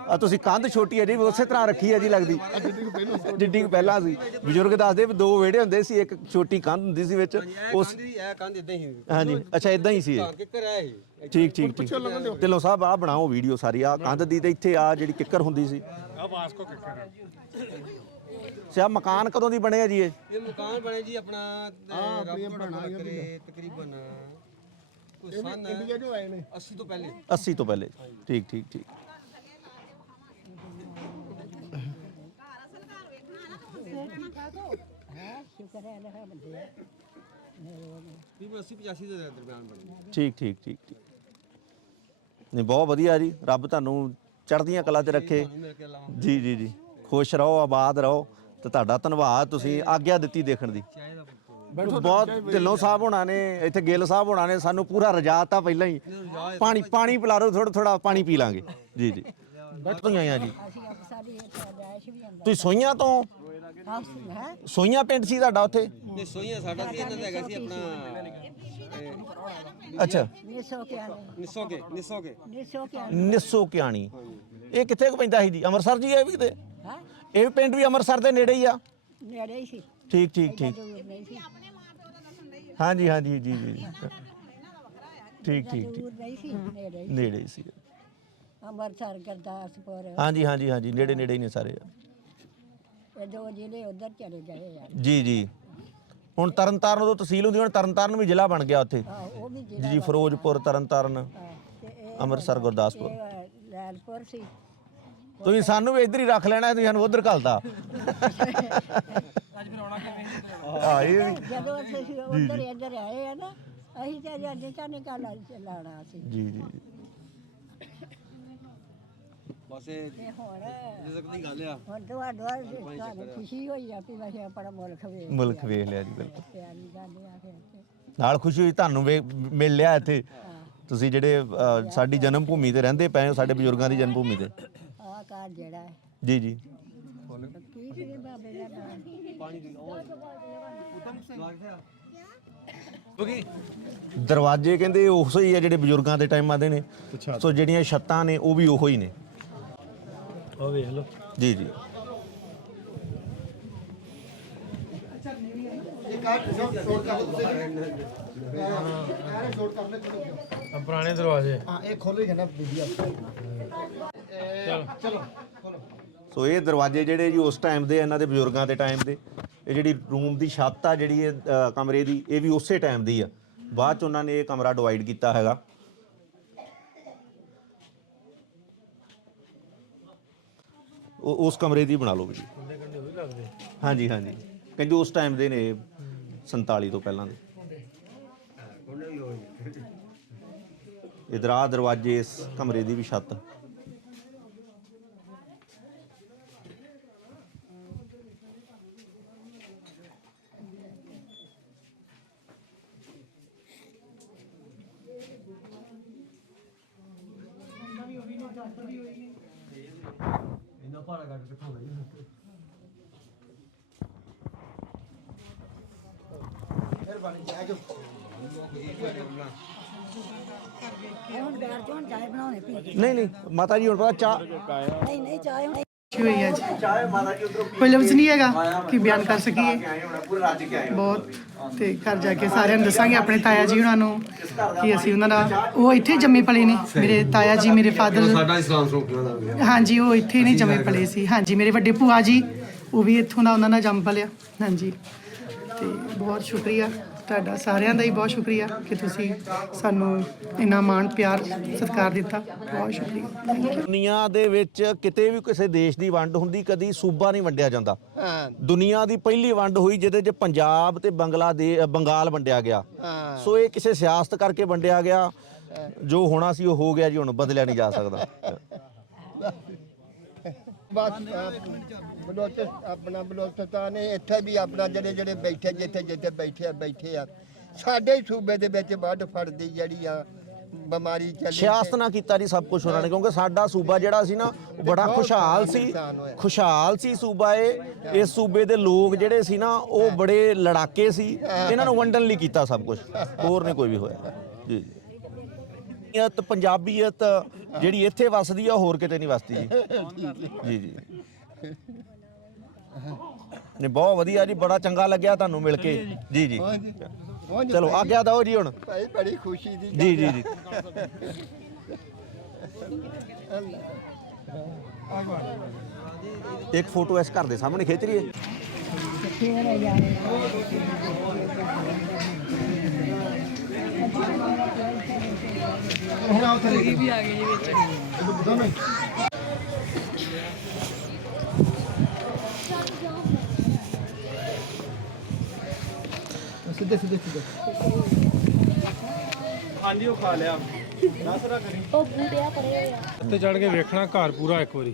ਆ, ਤੁਸੀਂ ਕੰਧ ਛੋਟੀ ਹੈ ਜੀ, ਉਸੇ ਤਰ੍ਹਾਂ ਰੱਖੀ ਹੈ ਜੀ, ਲੱਗਦੀ ਜਿੱਡੀ ਕੁ ਪਹਿਲਾਂ ਸੀ। ਬਜ਼ੁਰਗ ਦੱਸਦੇ ਵੀ 2 ਵਿਹੜੇ ਹੁੰਦੇ ਸੀ, ਇੱਕ ਛੋਟੀ ਕੰਧ ਹੁੰਦੀ ਸੀ ਵਿੱਚ ਉਸ। ਹਾਂਜੀ, ਅੱਛਾ, ਇਦਾਂ ਹੀ ਸੀ ਇਹ। ਠੀਕ ਠੀਕ ਠੀਕ। ਢਿੱਲੋਂ ਸਾਹਿਬ ਆ ਬਣਾਓ ਵੀਡੀਓ ਸਾਰੀ, ਆ ਕੰਧ ਦੀ ਤੇ ਇੱਥੇ ਆ ਜਿਹੜੀ ਕਿੱਕਰ ਹੁੰਦੀ ਸੀ। ਆ ਵਾਸਕੋ ਕਿੱਕਰ। ਸਿਆ ਮਕਾਨ ਕਦੋਂ ਦੀ ਬਣੇ ਆ ਜੀ ਇਹ? ਇਹ ਮਕਾਨ ਬਣੇ ਜੀ ਆਪਣਾ ਤਕਰੀਬਨ ਇੰਡੀਆ ਜੋ ਆਏ ਨੇ 80 ਤੋਂ ਪਹਿਲੇ। 80 ਤੋਂ ਪਹਿਲੇ। ਠੀਕ ਠੀਕ ਠੀਕ। ਤਕਰੀਬਨ 80-85 ਦੇ ਦਰਮਿਆਨ ਬਣੇ। ਠੀਕ ਠੀਕ ਠੀਕ ਠੀਕ। ਨਹੀਂ, ਬਹੁਤ ਵਧੀਆ ਜੀ, ਰੱਬ ਤੁਹਾਨੂੰ ਚੜ੍ਹਦੀਆਂ ਕਲਾ 'ਚ ਰੱਖੇ। ਜੀ ਜੀ ਜੀ, ਖੁਸ਼ ਰਹੋ, ਆਬਾਦ ਰਹੋ, ਤੇ ਤੁਹਾਡਾ ਧੰਨਵਾਦ, ਤੁਸੀਂ ਆਗਿਆ ਦਿੱਤੀ ਦੇਖਣ ਦੀ। ਬਹੁਤ ਢਿੱਲੋਂ ਸਾਹਿਬ ਹੋਣਾ ਨੇ, ਇੱਥੇ ਗਿੱਲ ਸਾਹਿਬ ਹੋਣਾ ਨੇ ਸਾਨੂੰ ਪੂਰਾ ਰਜਾਤਾ ਪਹਿਲਾਂ ਹੀ। ਪਾਣੀ ਪਿਲਾ ਦਿਓ, ਥੋੜਾ ਥੋੜਾ ਪਾਣੀ ਪੀ ਲਾਂਗੇ। ਜੀ ਜੀ, ਬੈਠੋ ਆਇਆ ਜੀ। ਤੁਸੀਂ ਸੋਈਆਂ ਤੋਂ? ਸੋਈਆਂ ਪਿੰਡ ਸੀ ਤੁਹਾਡਾ ਉੱਥੇ? ਨਹੀਂ, ਸੋਈਆਂ ਸਾਡਾ ਸੀ, ਇਹਨਾਂ ਦਾ ਹੈਗਾ ਸੀ ਆਪਣਾ ਅੱਛਾ, ਨਿੱਸੋ ਕਿਆਣੀ। ਇਹ ਕਿੱਥੇ ਕੁ ਪੈਂਦਾ ਸੀ ਜੀ? ਅੰਮ੍ਰਿਤਸਰ ਜੀ? ਇਹ ਵੀ ਕਿਤੇ, ਇਹ ਪਿੰਡ ਵੀ ਅੰਮ੍ਰਿਤਸਰ ਦੇ ਨੇੜੇ ਹੀ ਆ? ਨੇੜੇ ਹੀ ਸੀ, ਠੀਕ ਠੀਕ ਠੀਕ। ਹਾਂਜੀ ਹਾਂਜੀ ਜੀ ਜੀ, ਠੀਕ ਠੀਕ ਠੀਕ। ਨਹੀਂ ਸੀ, ਨੇੜੇ ਨੇੜੇ ਹੀ ਸੀ। ਅੰਮ੍ਰਿਤਸਰ, ਗੁਰਦਾਸਪੁਰ, ਹਾਂਜੀ ਹਾਂਜੀ ਹਾਂਜੀ, ਨੇੜੇ ਨੇੜੇ ਹੀ ਨੇ ਸਾਰੇ। ਇਹ 2 ਜ਼ਿਲ੍ਹੇ ਉਧਰ ਚਲੇ ਗਏ ਆ। ਜੀ ਜੀ। ਹੁਣ ਤਰਨਤਾਰਨ ਉਦੋਂ ਤਹਿਸੀਲ ਹੁੰਦੀ, ਹੁਣ ਤਰਨਤਾਰਨ ਵੀ ਜ਼ਿਲ੍ਹਾ ਬਣ ਗਿਆ ਉੱਥੇ। ਉਹ ਵੀ ਜੀ ਜੀ, ਫਿਰੋਜ਼ਪੁਰ, ਤਰਨਤਾਰਨ, ਤੇ ਇਹ ਅੰਮ੍ਰਿਤਸਰ, ਗੁਰਦਾਸਪੁਰ। ਲੈਲਪੁਰ ਸੀ। ਤੁਸੀਂ ਸਾਨੂੰ ਵੀ ਇੱਧਰ ਹੀ ਰੱਖ ਲੈਣਾ, ਤੁਸੀਂ ਸਾਨੂੰ ਉਧਰ ਘੱਲਦਾ। ਹਾਂ, ਇਹ ਵੀ ਜਦੋਂ ਅਸੀਂ ਉਧਰ ਇੱਧਰ ਆਏ ਆ ਨਾ, ਅਸੀਂ ਤੇ ਅੱਜ ਚਾਹਨੇ ਕਾਲਾ ਲਾਣਾ ਸੀ। ਜੀ ਜੀ। ਬਸ ਇਹ ਤੇ ਹੁਣ ਰਿਜ਼ਕ ਦੀ ਗੱਲ ਆ। ਹੁਣ ਤੁਹਾਨੂੰ ਖੁਸ਼ੀ ਹੋਈ ਆ ਕਿ ਵੈਸੇ ਆਪਣਾ ਮੁਲਕ ਮੁਲਕ ਵੇਖ ਲਿਆ ਜੀ, ਬਿਲਕੁਲ। ਪਿਆਰੀ ਗੱਲ ਆ ਫਿਰ ਤੇ। ਨਾਲ ਖੁਸ਼ੀ ਹੋਈ ਤੁਹਾਨੂੰ ਮਿਲ ਲਿਆ ਇੱਥੇ। ਤੁਸੀਂ ਜਿਹੜੇ ਸਾਡੀ ਜਨਮ ਭੂਮੀ ਤੇ ਰਹਿੰਦੇ ਪਏ ਹੋ, ਸਾਡੇ ਬਜ਼ੁਰਗਾਂ ਦੀ ਜਨਮ ਭੂਮੀ ਤੇ। ਆਹ ਘਰ ਜਿਹੜਾ ਹੈ ਜੀ ਜੀ। ਕੀ ਸੀ ਬਾਬੇ ਦਾ ਨਾਮ? ਦਰਵਾਜ਼ੇ ਕਹਿੰਦੇ ਉਹੋ ਹੀ ਆ ਜਿਹੜੇ ਬਜ਼ੁਰਗਾਂ ਦੇ ਟਾਈਮਾਂ ਦੇ ਨੇ। ਸੋ ਜਿਹੜੀਆਂ ਛੱਤਾਂ ਨੇ ਉਹ ਵੀ ਉਹੋ ਹੀ ਨੇ। ਉਹ ਵੇਖ ਲਓ ਜੀ ਜੀ। ਪੁਰਾਣੇ ਦਰਵਾਜ਼ੇ। ਹਾਂ, ਇਹ ਖੋਲੋ ਜਨਾ ਬੀਬੀ ਚਲੋ। ਸੋ ਇਹ ਦਰਵਾਜ਼ੇ ਜਿਹੜੇ ਜੀ ਉਸ ਟਾਈਮ ਦੇ, ਇਹਨਾਂ ਦੇ ਬਜ਼ੁਰਗਾਂ ਦੇ ਟਾਈਮ ਦੇ। ਇਹ ਜਿਹੜੀ ਰੂਮ ਦੀ ਛੱਤ ਆ ਜਿਹੜੀ ਇਹ ਕਮਰੇ ਦੀ, ਇਹ ਵੀ ਉਸੇ ਟਾਈਮ ਦੀ ਆ। ਬਾਅਦ ਚ ਉਹਨਾਂ ਨੇ ਇਹ ਕਮਰਾ ਡਿਵਾਈਡ ਕੀਤਾ ਹੈਗਾ। ਉਸ ਕਮਰੇ ਦੀ ਬਣਾ ਲਓ ਜੀ। ਹਾਂਜੀ ਹਾਂਜੀ, ਕਹਿੰਦੇ ਉਸ ਟਾਈਮ ਦੇ ਨੇ, 47 ਤੋਂ ਪਹਿਲਾਂ ਦੇ। ਇਧਰ ਆ ਦਰਵਾਜ਼ੇ, ਇਸ ਕਮਰੇ ਦੀ ਵੀ ਛੱਤ। ਇਹਨਾਂ ਭਾੜਾ ਕੱਟ ਕਿੱਥੋਂ ਲਈ। ਹੁਣ ਬੈਠ ਜਾਓ, ਹੁਣ ਚਾਹ ਬਣਾਉਣੇ ਪੀ ਨਹੀਂ ਨਹੀਂ ਮਾਤਾ ਜੀ ਹੁਣ ਪਤਾ ਚਾਹ ਨਹੀਂ ਨਹੀਂ ਚਾਹ ਹੁਣ ਹੋਈ ਅੱਜ ਕੋਈ ਲਫ਼ਜ਼ ਨਹੀਂ ਹੈਗਾ ਕਿ ਬਿਆਨ ਕਰ ਸਕੀਏ। ਬਹੁਤ ਤੇ ਘਰ ਜਾ ਕੇ ਸਾਰਿਆਂ ਨੂੰ ਦੱਸਾਂਗੇ ਆਪਣੇ ਤਾਇਆ ਜੀ ਉਹਨਾਂ ਨੂੰ ਕਿ ਅਸੀਂ ਉਹਨਾਂ ਦਾ ਉਹ ਇੱਥੇ ਜੰਮੇ ਪਲੇ ਨੇ। ਮੇਰੇ ਤਾਇਆ ਜੀ ਮੇਰੇ ਫਾਦਰ ਸਾਡਾ ਇਸਲਾਮ ਸਰੋਪੀਆਂ ਦਾ ਹਾਂਜੀ ਉਹ ਇੱਥੇ ਨਹੀਂ ਜੰਮੇ ਪਲੇ ਸੀ। ਹਾਂਜੀ ਮੇਰੇ ਵੱਡੇ ਭੂਆ ਜੀ ਉਹ ਵੀ ਇੱਥੋਂ ਦਾ ਉਹਨਾਂ ਨਾਲ ਜੰਮ ਪਲਿਆ। ਹਾਂਜੀ ਤੇ ਬਹੁਤ ਸ਼ੁਕਰੀਆ ਤੁਹਾਡਾ ਸਾਰਿਆਂ ਦਾ ਹੀ ਬਹੁਤ ਸ਼ੁਕਰੀਆ ਕਿ ਤੁਸੀਂ ਸਾਨੂੰ ਇੰਨਾ ਮਾਣ ਪਿਆਰ ਸਤਿਕਾਰ ਦਿੱਤਾ। ਬਹੁਤ ਸ਼ੁਕਰੀਆ। ਦੁਨੀਆ ਦੇ ਵਿੱਚ ਕਿਤੇ ਵੀ ਕਿਸੇ ਦੇਸ਼ ਦੀ ਵੰਡ ਹੁੰਦੀ ਕਦੀ ਸੂਬਾ ਨਹੀਂ ਵੰਡਿਆ ਜਾਂਦਾ। ਦੁਨੀਆ ਦੀ ਪਹਿਲੀ ਵੰਡ ਹੋਈ ਜਿਹਦੇ 'ਚ ਪੰਜਾਬ ਤੇ ਬੰਗਾਲ ਵੰਡਿਆ ਗਿਆ। ਸੋ ਇਹ ਕਿਸੇ ਸਿਆਸਤ ਕਰਕੇ ਵੰਡਿਆ ਗਿਆ। ਜੋ ਹੋਣਾ ਸੀ ਉਹ ਹੋ ਗਿਆ ਜੀ, ਹੁਣ ਬਦਲਿਆ ਨਹੀਂ ਜਾ ਸਕਦਾ। ਬਸ ਆਪਣਾ ਬਲੋਚਿਸਤਾਨ ਇੱਥੇ ਵੀ ਆਪਣਾ ਜਿਹੜੇ ਬੈਠੇ ਜਿੱਥੇ ਬੈਠੇ ਆ ਸਾਡੇ ਸੂਬੇ ਦੇ ਵਿੱਚ ਵੱਢ ਫੜਦੀ ਜਿਹੜੀ ਆ ਬਿਮਾਰੀ ਚੱਲੀ। ਸਿਆਸਤ ਨਾ ਕੀਤਾ ਜੀ ਸਭ ਕੁਝ ਉਹਨਾਂ ਨੇ, ਕਿਉਂਕਿ ਸਾਡਾ ਸੂਬਾ ਜਿਹੜਾ ਸੀ ਨਾ ਉਹ ਬੜਾ ਖੁਸ਼ਹਾਲ ਸੀ ਸੂਬਾ। ਇਸ ਸੂਬੇ ਦੇ ਲੋਕ ਜਿਹੜੇ ਸੀ ਨਾ ਉਹ ਬੜੇ ਲੜਾਕੇ ਸੀ। ਇਹਨਾਂ ਨੂੰ ਵੰਡਣ ਲਈ ਕੀਤਾ ਸਭ ਕੁਝ, ਹੋਰ ਨਹੀਂ ਕੋਈ ਵੀ ਹੋਇਆ ਜੀ। ਪੰਜਾਬੀਅਤ ਜਿਹੜੀ ਇੱਥੇ ਵੱਸਦੀ ਆ ਹੋਰ ਕਿਤੇ ਨਹੀਂ ਵੱਸਦੀ ਜੀ। ਜੀ ਨੇ ਬਹੁਤ ਵਧੀਆ ਜੀ, ਬੜਾ ਚੰਗਾ ਲੱਗਿਆ ਤੁਹਾਨੂੰ ਮਿਲ ਕੇ ਜੀ। ਜੀ ਚਲੋ ਆਗਿਆ ਦਿਓ ਜੀ ਹੁਣ। ਭਾਈ ਬੜੀ ਖੁਸ਼ੀ ਦੀ ਜੀ ਜੀ ਜੀ ਇੱਕ ਫੋਟੋ ਇਸ ਘਰ ਦੇ ਸਾਹਮਣੇ ਖਿੱਚ ਲਈਏ। ਸਿੱਧੇ ਹਾਂਜੀ ਉਹ ਖਾ ਲਿਆ। ਉੱਤੇ ਚੜ ਕੇ ਵੇਖਣਾ ਘਰ ਪੂਰਾ ਇੱਕ ਵਾਰੀ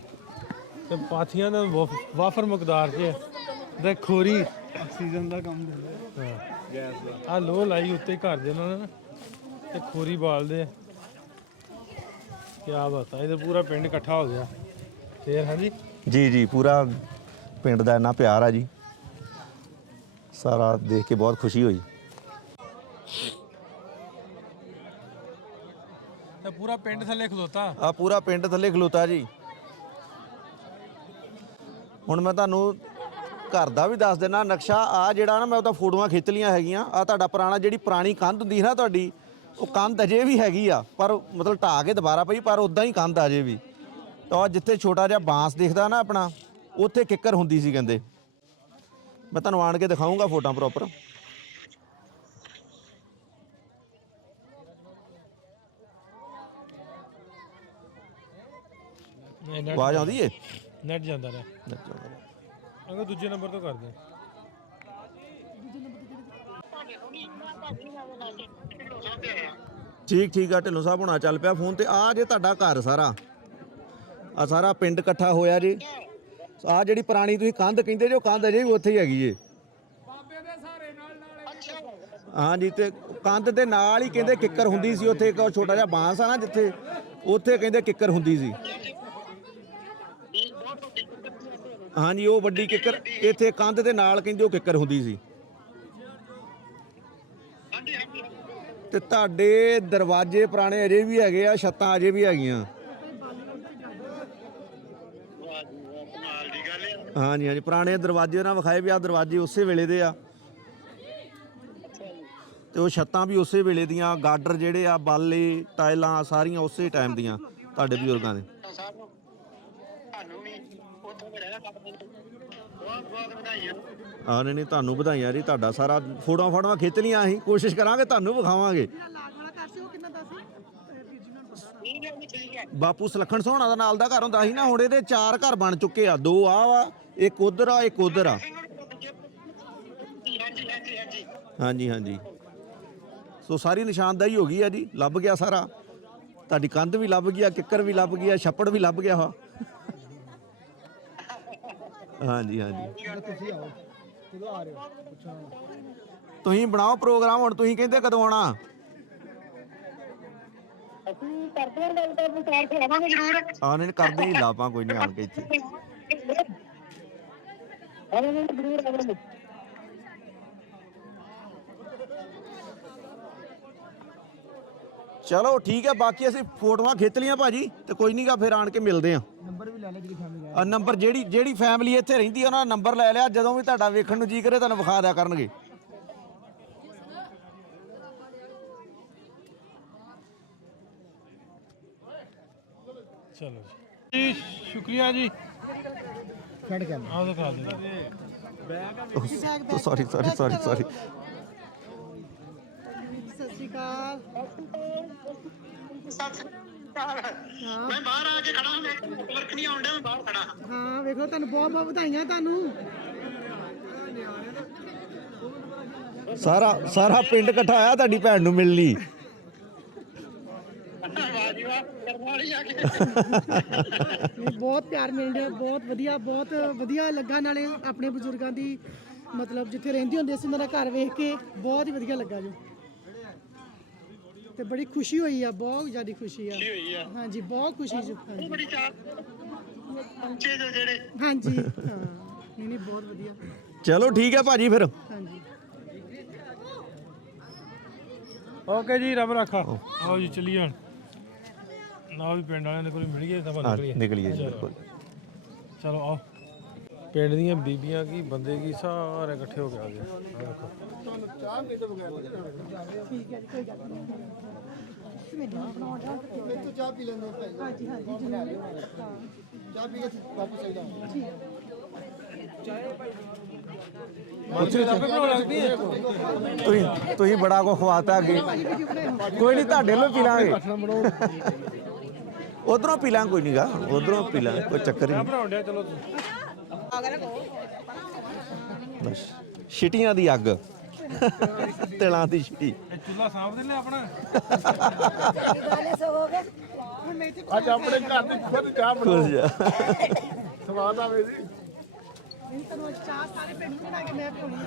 ਤੇ ਪਾਥੀਆਂ ਦਾ ਵਾਫਰ ਮਕਦਾਰ 'ਚ ਤੇ ਖੋਰੀ ਆਕਸੀਜਨ ਦਾ ਕੰਮ ਦਿੰਦਾ। ਗੈਸ ਦਾ ਆ ਲੋ ਲਾਈ ਉੱਤੇ ਘਰ ਦੇ ਉਹਨਾਂ ਨੇ ਤੇ ਖੋਰੀ ਬਾਲਦੇ। ਕੀ ਬਾਤ ਹੈ, ਇਹਦਾ ਪੂਰਾ ਪਿੰਡ ਇਕੱਠਾ ਹੋ ਗਿਆ ਫੇਰ। ਹਾਂਜੀ ਜੀ ਜੀ ਪੂਰਾ ਪਿੰਡ ਦਾ ਇੰਨਾ ਪਿਆਰ ਆ ਜੀ, ਸਾਰਾ ਦੇਖ ਕੇ ਬਹੁਤ ਖੁਸ਼ੀ ਹੋਈ। ਤੇ ਪੂਰਾ ਪਿੰਡ ਥੱਲੇ ਖਲੋਤਾ। ਆ ਪੂਰਾ ਪਿੰਡ ਥੱਲੇ ਖਲੋਤਾ ਜੀ। ਹੁਣ ਮੈਂ ਤੁਹਾਨੂੰ ਘਰ ਦਾ ਵੀ ਦੱਸ ਦਿੰਦਾ ਨਕਸ਼ਾ। ਆ ਜਿਹੜਾ ਨਾ ਮੈਂ ਉਹਦਾ ਫੋਟੋਆਂ ਖਿੱਚ ਲੀਆਂ ਹੈਗੀਆਂ। ਆ ਤੁਹਾਡਾ ਪੁਰਾਣਾ ਜਿਹੜੀ ਪੁਰਾਣੀ ਕੰਧ ਹੁੰਦੀ ਨਾ ਤੁਹਾਡੀ, ਉਹ ਕੰਧ ਅਜੇ ਵੀ ਹੈਗੀ ਆ, ਪਰ ਮਤਲਬ ਢਾਹ ਕੇ ਦੁਬਾਰਾ ਪਈ, ਪਰ ਉਦਾਂ ਹੀ ਕੰਧ ਅਜੇ ਵੀ। ਤਾਂ ਜਿੱਥੇ ਛੋਟਾ ਜਿਹਾ ਬਾਂਸ ਦਿਖਦਾ ਨਾ ਆਪਣਾ, ਉੱਥੇ ਕਿੱਕਰ ਹੁੰਦੀ ਸੀ ਕਹਿੰਦੇ। ਮੈਂ ਤੁਹਾਨੂੰ ਆਣ ਕੇ ਦਿਖਾਊਂਗਾ ਫੋਟੋਆਂ ਪ੍ਰੋਪਰ। ਆਵਾਜ਼ ਆਉਂਦੀ ਏ? ਨੈਟ ਜਾਂਦਾ ਰਿਹਾ। ਅਗਰ ਦੂਜੇ ਨੰਬਰ ਤੋਂ ਕਰ ਦੇ। ਠੀਕ ਆ। ਢਿੱਲੋਂ ਸਾਹਿਬ ਹੁਣਾ ਚੱਲ ਪਿਆ ਫੋਨ ਤੇ। ਆ ਜੇ ਤੁਹਾਡਾ ਘਰ ਸਾਰਾ, ਆ ਸਾਰਾ ਪਿੰਡ ਇਕੱਠਾ ਹੋਇਆ ਜੀ। ਆ ਜਿਹੜੀ ਪੁਰਾਣੀ ਤੁਸੀਂ ਕੰਧ ਕਹਿੰਦੇ ਜੋ, ਕੰਧ ਅਜੇ ਵੀ ਉੱਥੇ ਹੀ ਹੈਗੀ ਏ। ਹਾਂਜੀ ਤੇ ਕੰਧ ਦੇ ਨਾਲ ਹੀ ਕਹਿੰਦੇ ਕਿੱਕਰ ਹੁੰਦੀ ਸੀ। ਉੱਥੇ ਇੱਕ ਛੋਟਾ ਜਿਹਾ ਬਾਂਸ ਆ ਨਾ ਜਿੱਥੇ, ਉੱਥੇ ਕਹਿੰਦੇ ਕਿੱਕਰ ਹੁੰਦੀ ਸੀ। ਹਾਂਜੀ ਉਹ ਵੱਡੀ ਕਿੱਕਰ ਇੱਥੇ ਕੰਧ ਦੇ ਨਾਲ ਕਹਿੰਦੇ ਉਹ ਕਿੱਕਰ ਹੁੰਦੀ ਸੀ। ਤੇ ਤੁਹਾਡੇ ਦਰਵਾਜ਼ੇ ਪੁਰਾਣੇ ਅਜੇ ਵੀ ਹੈਗੇ ਆ, ਛੱਤਾਂ ਅਜੇ ਵੀ ਹੈਗੀਆਂ। ਹਾਂਜੀ ਪੁਰਾਣੇ ਦਰਵਾਜ਼ੇ ਨਾਲ ਵਿਖਾਏ ਵੀ ਆ, ਦਰਵਾਜ਼ੇ ਉਸੇ ਵੇਲੇ ਦੇ ਆ ਤੇ ਉਹ ਛੱਤਾਂ ਵੀ ਉਸੇ ਵੇਲੇ ਦੀਆਂ। ਗਾਡਰ ਜਿਹੜੇ ਆ, ਬਾਲੇ, ਟਾਇਲਾਂ ਸਾਰੀਆਂ ਉਸੇ ਟਾਈਮ ਦੀਆਂ ਤੁਹਾਡੇ ਬਜ਼ੁਰਗਾਂ ਦੇ। ਨਹੀਂ ਤੁਹਾਨੂੰ ਵਧਾਈਆਂ ਜੀ। ਤੁਹਾਡਾ ਸਾਰਾ ਫੋਟੋਆਂ ਖਿੱਚ ਲੀਆਂ ਅਸੀਂ, ਕੋਸ਼ਿਸ਼ ਕਰਾਂਗੇ ਤੁਹਾਨੂੰ ਵਿਖਾਵਾਂਗੇ। ਬਾਪੂ ਸੁਲੱਖਣ ਸੋਹਣਾ ਦਾ ਨਾਲ ਦਾ ਘਰ ਹੁੰਦਾ ਸੀ ਨਾ, ਹੁਣ ਇਹਦੇ 4 ਘਰ ਬਣ ਚੁੱਕੇ ਆ। 2 ਆ ਵਾ, ਇੱਕ ਉਧਰ ਆ, ਇੱਕ ਉਧਰ ਆ। ਹਾਂਜੀ ਸੋ ਸਾਰੀ ਨਿਸ਼ਾਨਦਾਈ ਹੋ ਗਈ ਆ ਜੀ, ਲੱਭ ਗਿਆ ਸਾਰਾ। ਤੁਹਾਡੀ ਕੰਧ ਵੀ ਲੱਭ ਗਿਆ, ਕਿੱਕਰ ਵੀ ਲੱਭ ਗਿਆ, ਛੱਪੜ ਵੀ ਲੱਭ ਗਿਆ ਵਾ। ਹਾਂਜੀ ਤੁਸੀਂ ਬਣਾਓ ਪ੍ਰੋਗਰਾਮ। ਹੁਣ ਤੁਸੀਂ ਕਹਿੰਦੇ ਕਦੋਂ ਆਉਣਾ? ਨਹੀਂ ਕਰਦੇ ਹੀ ਲਾਪਾਂ ਕੋਈ ਨਹੀਂ ਆਣ ਕੇ ਇੱਥੇ। ਚਲੋ ਠੀਕ ਹੈ, ਬਾਕੀ ਅਸੀਂ ਫੋਟੋਆਂ ਖਿੱਚ ਲੀਆਂ ਭਾਜੀ, ਤੇ ਕੋਈ ਨਹੀਂਗਾ ਫਿਰ ਆਣ ਕੇ ਮਿਲਦੇ ਆ। ਨੰਬਰ ਵੀ ਲੈ ਲੈ ਜਿਹੜੀ ਫੈਮਿਲੀ ਨੰਬਰ ਜਿਹੜੀ ਫੈਮਿਲੀ ਇੱਥੇ ਰਹਿੰਦੀ ਆ ਉਹਨਾਂ ਦਾ ਨੰਬਰ ਲੈ ਲਿਆ, ਜਦੋਂ ਵੀ ਤੁਹਾਡਾ ਵੇਖਣ ਨੂੰ ਜੀ ਕਰੇ ਤੁਹਾਨੂੰ ਵਿਖਾ ਦਿਆ ਕਰਨਗੇ। ਚਲੋ ਜੀ ਸ਼ੁਕਰੀਆ ਜੀ। ਛੱਡ ਕੇ ਆਹ ਦਿਖਾ ਦਿਓ। ਸੌਰੀ ਸਤਿ ਸ਼੍ਰੀ ਅਕਾਲ। ਮੈਂ ਬਾਹਰ ਆ ਕੇ ਖੜਾ ਹਾਂ, ਵਰਕ ਨਹੀਂ ਆਉਂਦਾ, ਮੈਂ ਬਾਹਰ ਖੜਾ ਹਾਂ। ਹਾਂ ਵੇਖੋ, ਤੁਹਾਨੂੰ ਬਹੁਤ ਬਹੁਤ ਵਧਾਈਆਂ ਤੁਹਾਨੂੰ। ਸਾਰਾ ਪਿੰਡ ਇਕੱਠਾ ਆਇਆ ਤੁਹਾਡੀ ਭੈਣ ਨੂੰ ਮਿਲਣ ਲਈ। ਵਾਹ ਜੀ ਵਾਹ, ਕਰਨ ਵਾਲੀ ਆ ਕੇ। ਨਹੀਂ, ਬਹੁਤ ਪਿਆਰ ਮਿਲ ਰਿਹਾ, ਬਹੁਤ ਵਧੀਆ ਲੱਗਾ। ਨਾਲੇ ਆਪਣੇ ਬਜ਼ੁਰਗਾਂ ਦੀ ਮਤਲਬ ਜਿੱਥੇ ਰਹਿੰਦੇ ਹੁੰਦੇ ਸੀ ਉਹਨਾਂ ਦਾ ਘਰ ਵੇਖ ਕੇ ਬਹੁਤ ਹੀ ਵਧੀਆ ਲੱਗਾ ਜੋ, ਤੇ ਬੜੀ ਖੁਸ਼ੀ ਹੋਈ ਆ, ਬਹੁਤ ਜ਼ਿਆਦਾ ਖੁਸ਼ੀ ਆ। ਹਾਂਜੀ ਬਹੁਤ ਖੁਸ਼ੀ ਜੋ। ਹਾਂਜੀ ਬੜੀ ਚਾਹ ਪਹੁੰਚੇ ਜੋ ਜਿਹੜੇ। ਹਾਂਜੀ ਹਾਂ, ਨਹੀਂ ਬਹੁਤ ਵਧੀਆ। ਚਲੋ ਠੀਕ ਹੈ ਭਾਜੀ ਫਿਰ। ਹਾਂਜੀ ਓਕੇ ਜੀ, ਰੱਬ ਰੱਖਾ। ਆਓ ਜੀ ਚੱਲੀਏ ਹੁਣ। ਨਾ ਵੀ ਪਿੰਡ ਵਾਲਿਆਂ ਦੇ ਕੋਲ ਮਿਲ ਗਏ ਤਾਂ ਆਪਾਂ ਨਿਕਲੀਏ ਜੀ, ਬਿਲਕੁਲ। ਚਲੋ ਆਓ। ਪਿੰਡ ਦੀਆਂ ਬੀਬੀਆਂ ਕੀ ਬੰਦੇ ਕੀ ਸਾਰੇ ਇਕੱਠੇ ਹੋ ਕੇ ਆ ਗਏ। ਆਹ ਦੇਖੋ। ਚਾਹ ਪੀ ਲੈਂਦੇ ਭਾਈ। ਹਾਂਜੀ ਹਾਂਜੀ ਚਾਹ ਪੀ ਕੇ ਵਾਪਸ ਆਈਦਾ। ਤੁਸੀਂ ਬੜਾ ਕੋ ਖਵਾਤਾ ਅੱਗੇ। ਕੋਈ ਨਹੀਂ, ਤੁਹਾਡੇ ਵੱਲੋਂ ਪੀ ਲਾਂਗੇ, ਉਧਰੋਂ ਪੀ ਲਾਂਗੇ, ਕੋਈ ਨਹੀਂਗਾ, ਉਧਰੋਂ ਪੀ ਲਾਂਗੇ, ਕੋਈ ਚੱਕਰ ਹੀ ਨਹੀਂ। ਬਣਾਉਂਦੇ ਚਲੋ ਤੁਸੀਂ। ਬਸ ਛਿਟੀਆਂ ਦੀ ਅੱਗ, ਤਿਲਾਂ ਦੀ ਛਿਟੀ। ਇਹ ਚੁੱਲ੍ਹਾ ਸਾਂਭ ਦੇ ਲੈ ਆਪਣਾ। ਅੱਜ ਆਪਣੇ ਘਰ ਦੀ ਖੁਦ ਚਾਹ ਬਣਾਓ, ਸਵਾਦ ਆਵੇ ਜੀ। ਤੁਹਾਨੂੰ ਚਾਹ ਸਾਰੇ ਪਿੰਡ ਨੂੰ ਬਣਾ ਕੇ ਮੈਂ ਪਿਉਣੀ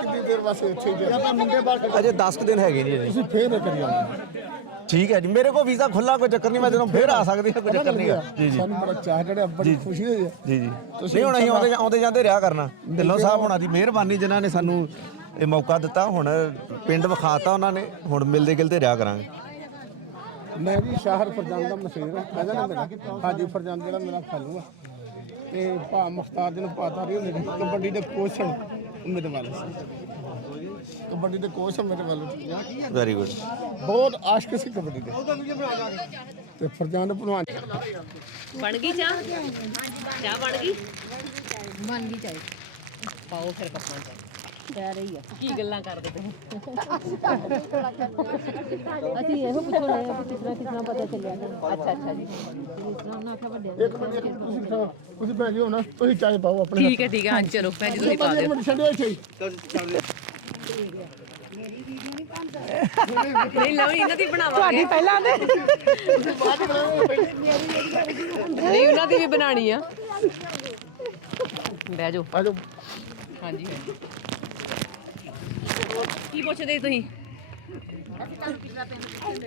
ਕਿੰਨੀ ਦੇਰ ਵਾਸਤੇ ਇੱਥੇ ਹੀ ਆਪਾਂ ਮੁੰਡੇ ਬਾਹਰ ਅਜੇ 10 ਕੁ ਦਿਨ ਹੈਗੇ ਜੀ। ਤੁਸੀਂ ਫੇਰ ਨਾ ਕਰਿਓ। ਠੀਕ ਹੈ ਜੀ, ਮੇਰੇ ਕੋਲ ਵੀਜ਼ਾ ਖੁੱਲਾ, ਕੋਈ ਚੱਕਰ ਨਹੀਂ, ਮੈਂ ਜਦੋਂ ਫੇਰ ਆ ਸਕਦੀ ਹਾਂ, ਕੋਈ ਚੱਕਰ ਨਹੀਂ ਹੈ ਜੀ। ਸਾਨੂੰ ਬੜਾ ਚਾਹ ਚੜਿਆ, ਬੜੀ ਖੁਸ਼ੀ ਹੋਈ ਹੈ। ਜੀ ਨਹੀਂ, ਹੁਣ ਅਸੀਂ ਆਉਂਦੇ ਜਾਂਦੇ ਰਿਹਾ ਕਰਨਾ। ਢਿੱਲੋਂ ਸਾਹਿਬ ਹੋਣਾ ਦੀ ਮਿਹਰਬਾਨੀ ਜਿਨ੍ਹਾਂ ਨੇ ਸਾਨੂੰ ਇਹ ਮੌਕਾ ਦਿੱਤਾ। ਹੁਣ ਪਿੰਡ ਵਿਖਾਤਾ ਉਹਨਾਂ ਨੇ, ਹੁਣ ਮਿਲਦੇ ਗਿਲਦੇ ਰਿਹਾ ਕਰਾਂਗੇ। ਮੈਂ ਵੀ ਸ਼ਾਹਰ ਫਰਜੰਦ ਦਾ ਮਸ਼ਹੂਰ ਹੈਗਾ ਨਾ ਮੇਰਾ ਹਾਜੀ ਫਰਜੰਦ ਜਿਹੜਾ ਮੇਰਾ ਖਾਲੂ ਆ, ਤੇ ਭਾ ਮੁਖਤਾਰ ਜੀ ਨੂੰ ਪਤਾ ਰਹੀ ਮੇਰੇ ਕਬੱਡੀ ਦੇ ਕੋਚ ਮੇਰੇ ਵੱਲ ਸੀ। ਕਬੱਡੀ ਦੇ ਕੋਚ ਮੇਰੇ ਵੱਲ ਵੈਰੀ ਗੁੱਡ। ਬਹੁਤ ਆਸ਼ਕ ਸੀ ਕਬੱਡੀ ਦੇ, ਤੇ ਫਰਜੰਦ ਭਲਵਾਨ ਬਣ ਗਈ ਚਾਹ? ਚਾਹ ਬਣ ਗਈ? ਬਣ ਗਈ ਚਾਹ। ਪਾਓ ਫਿਰ ਕੱਪਾਂ ਚ। ਕਹਿ ਰਹੀ ਆ ਕੀ ਗੱਲਾਂ ਕਰਦੇ ਪਏ? ਅਸੀਂ ਇਹੋ ਪੁੱਛਣ ਆਏ ਆ ਕਿ ਕਿਸ ਤਰ੍ਹਾਂ ਪਤਾ ਚੱਲਿਆ ਤੁਹਾਨੂੰ? ਅੱਛਾ ਜੀ। ਉਹਨਾਂ ਆਖਿਆ ਵੱਡੇ ਇੱਕ ਮਿੰਟ ਤੁਸੀਂ ਭੈਣ ਜੀ ਹੋਣਾ, ਤੁਸੀਂ ਚਾਹ ਪਾਓ ਆਪਣੇ। ਠੀਕ ਹੈ ਹਾਂ ਚਲੋ ਭੈਣ ਜੀ ਤੁਸੀਂ ਪਾ ਦਿਓ। ਛੱਡਿਓ ਇੱਥੇ ਹੀ। ਨਹੀਂ ਲਓ ਇਹਨਾਂ ਦੀ ਬਣਾਵਾਂਗੇ। ਤੁਹਾਡੀ ਪਹਿਲਾਂ ਦੇ ਨਹੀਂ ਉਹਨਾਂ ਦੀ ਵੀ ਬਣਾਣੀ ਆ। ਬਹਿ ਜਾਓ। ਆ ਜਾਓ। ਹਾਂਜੀ ਕੀ ਪੁੱਛਦੇ ਤੁਸੀਂ?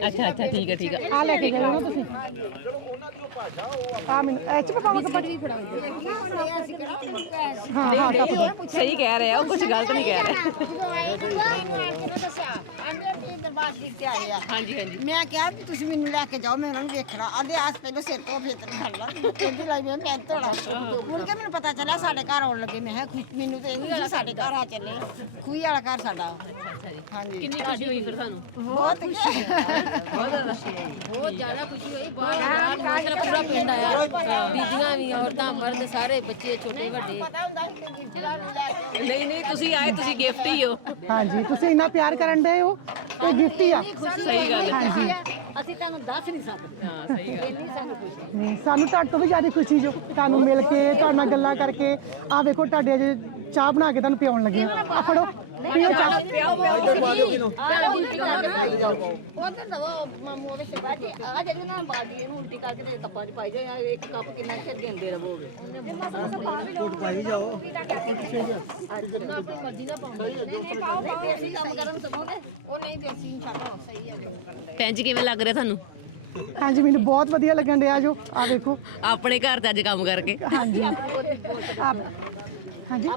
ਅੱਛਾ ਠੀਕ ਹੈ। ਆ ਲੈ ਕੇ ਗਏ ਹੋ ਤੁਸੀਂ? ਆ ਮੈਨੂੰ ਐਚ ਪਾਵਾਂ ਕੱਪੜੇ। ਹਾਂ ਸਹੀ ਕਹਿ ਰਿਹਾ, ਉਹ ਕੁਝ ਗਲਤ ਨਹੀਂ ਕਹਿ ਰਿਹਾ। ਹਾਂਜੀ ਮੈਂ ਕਿਹਾ ਵੀ ਤੁਸੀਂ ਮੈਨੂੰ ਲੈ ਕੇ ਜਾਓ, ਮੈਂ ਉਹਨਾਂ ਨੂੰ ਵੇਖਣਾ। ਆਂਦੇ ਆਸ ਪਹਿਲਾਂ ਸਿਰ ਤੋਂ ਫੇਤਰ ਕਰ ਲਾ, ਕਹਿੰਦੀ ਲਾਈ ਮੈਂ ਧੋਣਾ। ਮੁੜ ਕੇ ਮੈਨੂੰ ਪਤਾ ਚੱਲਿਆ ਸਾਡੇ ਘਰ ਆਉਣ ਲੱਗੇ। ਮੈਂ ਕਿਹਾ ਮੈਨੂੰ ਤੇ ਇਹ ਨਹੀਂ ਸਾਡੇ ਘਰ ਆ ਚੱਲੇ, ਖੂਹੀ ਵਾਲਾ ਘਰ ਸਾਡਾ। ਹਾਂਜੀ ਕਿੰਨੀ ਖੁਸ਼ੀ ਹੋਈ ਫਿਰ ਤੁਹਾਨੂੰ? ਬਹੁਤ ਖੁਸ਼ੀ ਬਹੁਤ ਜ਼ਿਆਦਾ ਖੁਸ਼ੀ ਹੋਈ। ਬਾਹਰ ਪੂਰਾ ਪਿੰਡ ਆਇਆ, ਬੀਬੀਆਂ ਵੀ, ਔਰਤਾਂ, ਮਰਦ, ਸਾਰੇ ਬੱਚੇ ਛੋਟੇ ਵੱਡੇ। ਨਹੀਂ ਤੁਸੀਂ ਆਏ, ਤੁਸੀਂ ਗਿਫਟ ਹੀ ਹੋ। ਹਾਂਜੀ, ਤੁਸੀਂ ਇੰਨਾ ਪਿਆਰ ਕਰਨ ਦੇ ਹੋ ਤੇ ਗਿਫਟ ਹੀ ਆ। ਸਹੀ ਗੱਲ ਹੈ। ਅਸੀਂ ਤੁਹਾਨੂੰ ਦੱਸ ਨਹੀਂ ਸਕਦੇ। ਹਾਂ ਸਹੀ ਗੱਲ। ਇੰਨੀ ਸਾਨੂੰ ਖੁਸ਼ੀ। ਨਹੀਂ, ਸਾਨੂੰ ਤੁਹਾਡੇ ਤੋਂ ਵੀ ਜ਼ਿਆਦਾ ਖੁਸ਼ੀ ਜੋ ਤੁਹਾਨੂੰ ਮਿਲ ਕੇ, ਤੁਹਾਡੇ ਨਾਲ ਗੱਲਾਂ ਕਰਕੇ। ਆ ਵੇਖੋ ਤੁਹਾਡੇ ਅਜੇ ਚਾਹ ਬਣਾ ਕੇ ਤੁਹਾਨੂੰ ਪਿਆਉਣ ਲੱਗੇ ਆ। ਫੜੋ ਪੀਓ ਚਾਹ। ਉਧਰ ਦਵੋ ਮਾਮੂ ਉਹਦੇ ਤੇ ਬਾਜੀ ਆ ਜਿਹੜੀ ਨਾ ਬਾਜੀ ਇਹਨੂੰ ਉਲਟੀ ਕਰਕੇ ਤੇ ਕੱਪਾਂ 'ਚ ਪਾਈ ਜਾਓ। ਇੱਕ ਕੱਪ ਕਿੰਨਾ ਚਿਰ ਦਿੰਦੇ ਰਹੋਗੇ? ਛੋਟ ਪਾਈ ਜਾਓ। ਆਪਣੀ ਮਰਜ਼ੀ ਨਾਲ ਪਾਉਂਦੇ ਨੇ। ਪਾਓ ਅਸੀਂ ਕੰਮ ਕਰਨ ਸਮਾਉਂਦੇ ਉਹ ਨਹੀਂ ਤੇ ਅਸੀਂ ਛੱਡੋ। ਸਹੀ ਹੈ। ਭੈਣ ਜੀ ਕਿਵੇਂ ਲੱਗ ਰਿਹਾ ਤੁਹਾਨੂੰ? ਹਾਂਜੀ ਮੈਨੂੰ ਬਹੁਤ ਵਧੀਆ ਲੱਗਣ ਡਿਆ ਜੋ ਆ ਵੇਖੋ ਆਪਣੇ ਘਰ ਚ ਅੱਜ ਕੰਮ ਕਰਕੇ ਹਾਂਜੀ ਹਾਂਜੀ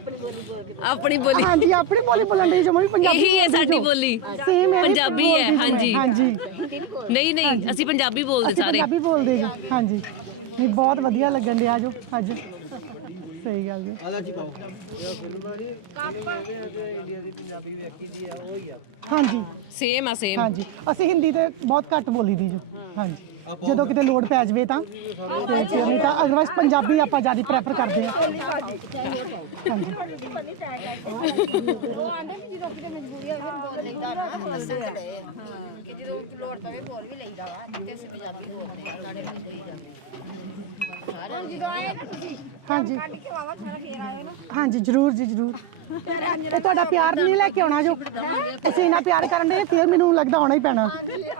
ਆਪਣੀ ਬੋਲੀ ਹਾਂਜੀ ਆਪਣੀ ਬੋਲੀ ਬੋਲਣ ਡਈ ਜਮਾ ਵੀ ਪੰਜਾਬੀ ਇਹੀ ਹੈ ਸਾਡੀ ਬੋਲੀ ਸੇਮ ਹੈ ਪੰਜਾਬੀ ਹੈ ਹਾਂਜੀ ਹਾਂਜੀ ਨਹੀਂ ਅਸੀਂ ਪੰਜਾਬੀ ਬੋਲਦੇ ਅਸੀਂ ਸਾਰੇ ਪੰਜਾਬੀ ਬੋਲਦੇ ਜੀ ਹਾਂਜੀ ਨਹੀਂ ਬਹੁਤ ਵਧੀਆ ਲੱਗਣ ਡਿਆ ਜੋ ਅੱਜ ਸਹੀ ਗੱਲ ਜੀ ਹਾਂਜੀ ਸੇਮ ਆ ਸੇਮ ਹਾਂਜੀ ਅਸੀਂ ਹਿੰਦੀ ਤੇ ਬਹੁਤ ਘੱਟ ਬੋਲੀ ਦੀ ਜੋ ਹਾਂਜੀ ਜਦੋਂ ਕਿਤੇ ਲੋੜ ਪੈ ਜਾਵੇ ਤਾਂ ਤੇ ਫਿਰ ਨਹੀਂ ਤਾਂ ਅਦਰਵਾਈਜ਼ ਪੰਜਾਬੀ ਆਪਾਂ ਜ਼ਿਆਦਾ ਪ੍ਰੈਫਰ ਕਰਦੇ ਹਾਂ ਹਾਂਜੀ ਉਹ ਆਂਦੇ ਵੀ ਜਦੋਂ ਕਿਤੇ ਮਜਬੂਰੀ ਹੋਵੇ ਬੋਲ ਲਈਦਾ ਨਾ ਦੱਸਣ ਤੇ ਡਏ ਆ ਕਿ ਜਦੋਂ ਲੋੜ ਪਵੇ ਬੋਲ ਵੀ ਲਈਦਾ ਵਾ ਤੇ ਅਸੀਂ ਪੰਜਾਬੀ ਬੋਲਦੇ ਆ ਨਾਲੇ ਮਜਬੂਰੀ ਜਾਂਦੇ ਸਾਰਿਆਂ ਜਦੋਂ ਆਏ ਨਾ ਤੁਸੀਂ ਹਾਂਜੀ ਕੱਢ ਕੇ ਵਾਵਾ ਸਾਰਾ ਫੇਰ ਆਏ ਨਾ ਹਾਂਜੀ ਜ਼ਰੂਰ ਜੀ ਜ਼ਰੂਰ ਇਹ ਤੁਹਾਡਾ ਪਿਆਰ ਨਹੀਂ ਲੈ ਕੇ ਆਉਣਾ ਜੋ ਤੁਸੀਂ ਇੰਨਾ ਪਿਆਰ ਕਰਨ ਦੇ ਫਿਰ ਮੈਨੂੰ ਲੱਗਦਾ ਆਉਣਾ ਹੀ ਪੈਣਾ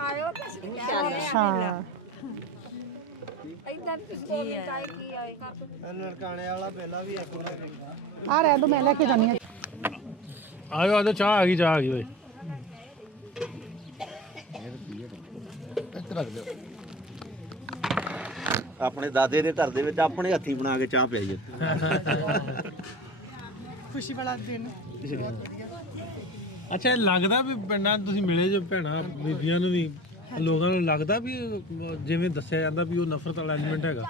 ਆਇਓ ਕਿਸੇ ਹਾਂ ਇਦਾਂ ਤੁਸੀਂ ਬੋਲ ਚਾਹੇ ਕੀ ਆਏ ਕਰ ਨਨਕਾਣੇ ਵਾਲਾ ਪਹਿਲਾਂ ਵੀ ਇੱਕ ਆ ਰਹਿ ਦੋ ਮੈਂ ਲੈ ਕੇ ਜਾਨੀ ਆ ਆਜੋ ਚਾਹ ਆ ਗਈ ਓਏ ਆਪਣੇ ਦਾਦੇ ਦੇ ਘਰ ਦੇ ਵਿੱਚ ਆਪਣੇ ਹੱਥੀਂ ਬਣਾ ਕੇ ਚਾਹ ਪਿਆਈ ਖੁਸ਼ੀ ਵਾਲਾ ਦਿਨ ਅੱਛਾ ਇਹ ਲੱਗਦਾ ਵੀ ਪਿੰਡਾਂ ਤੁਸੀਂ ਮਿਲੇ ਜੋ ਭੈਣਾਂ ਬੀਬੀਆਂ ਨੂੰ ਵੀ ਲੋਕਾਂ ਨੂੰ ਲੱਗਦਾ ਵੀ ਜਿਵੇਂ ਦੱਸਿਆ ਜਾਂਦਾ ਵੀ ਉਹ ਨਫ਼ਰਤ ਵਾਲਾ ਐਲੀਮੈਂਟ ਹੈਗਾ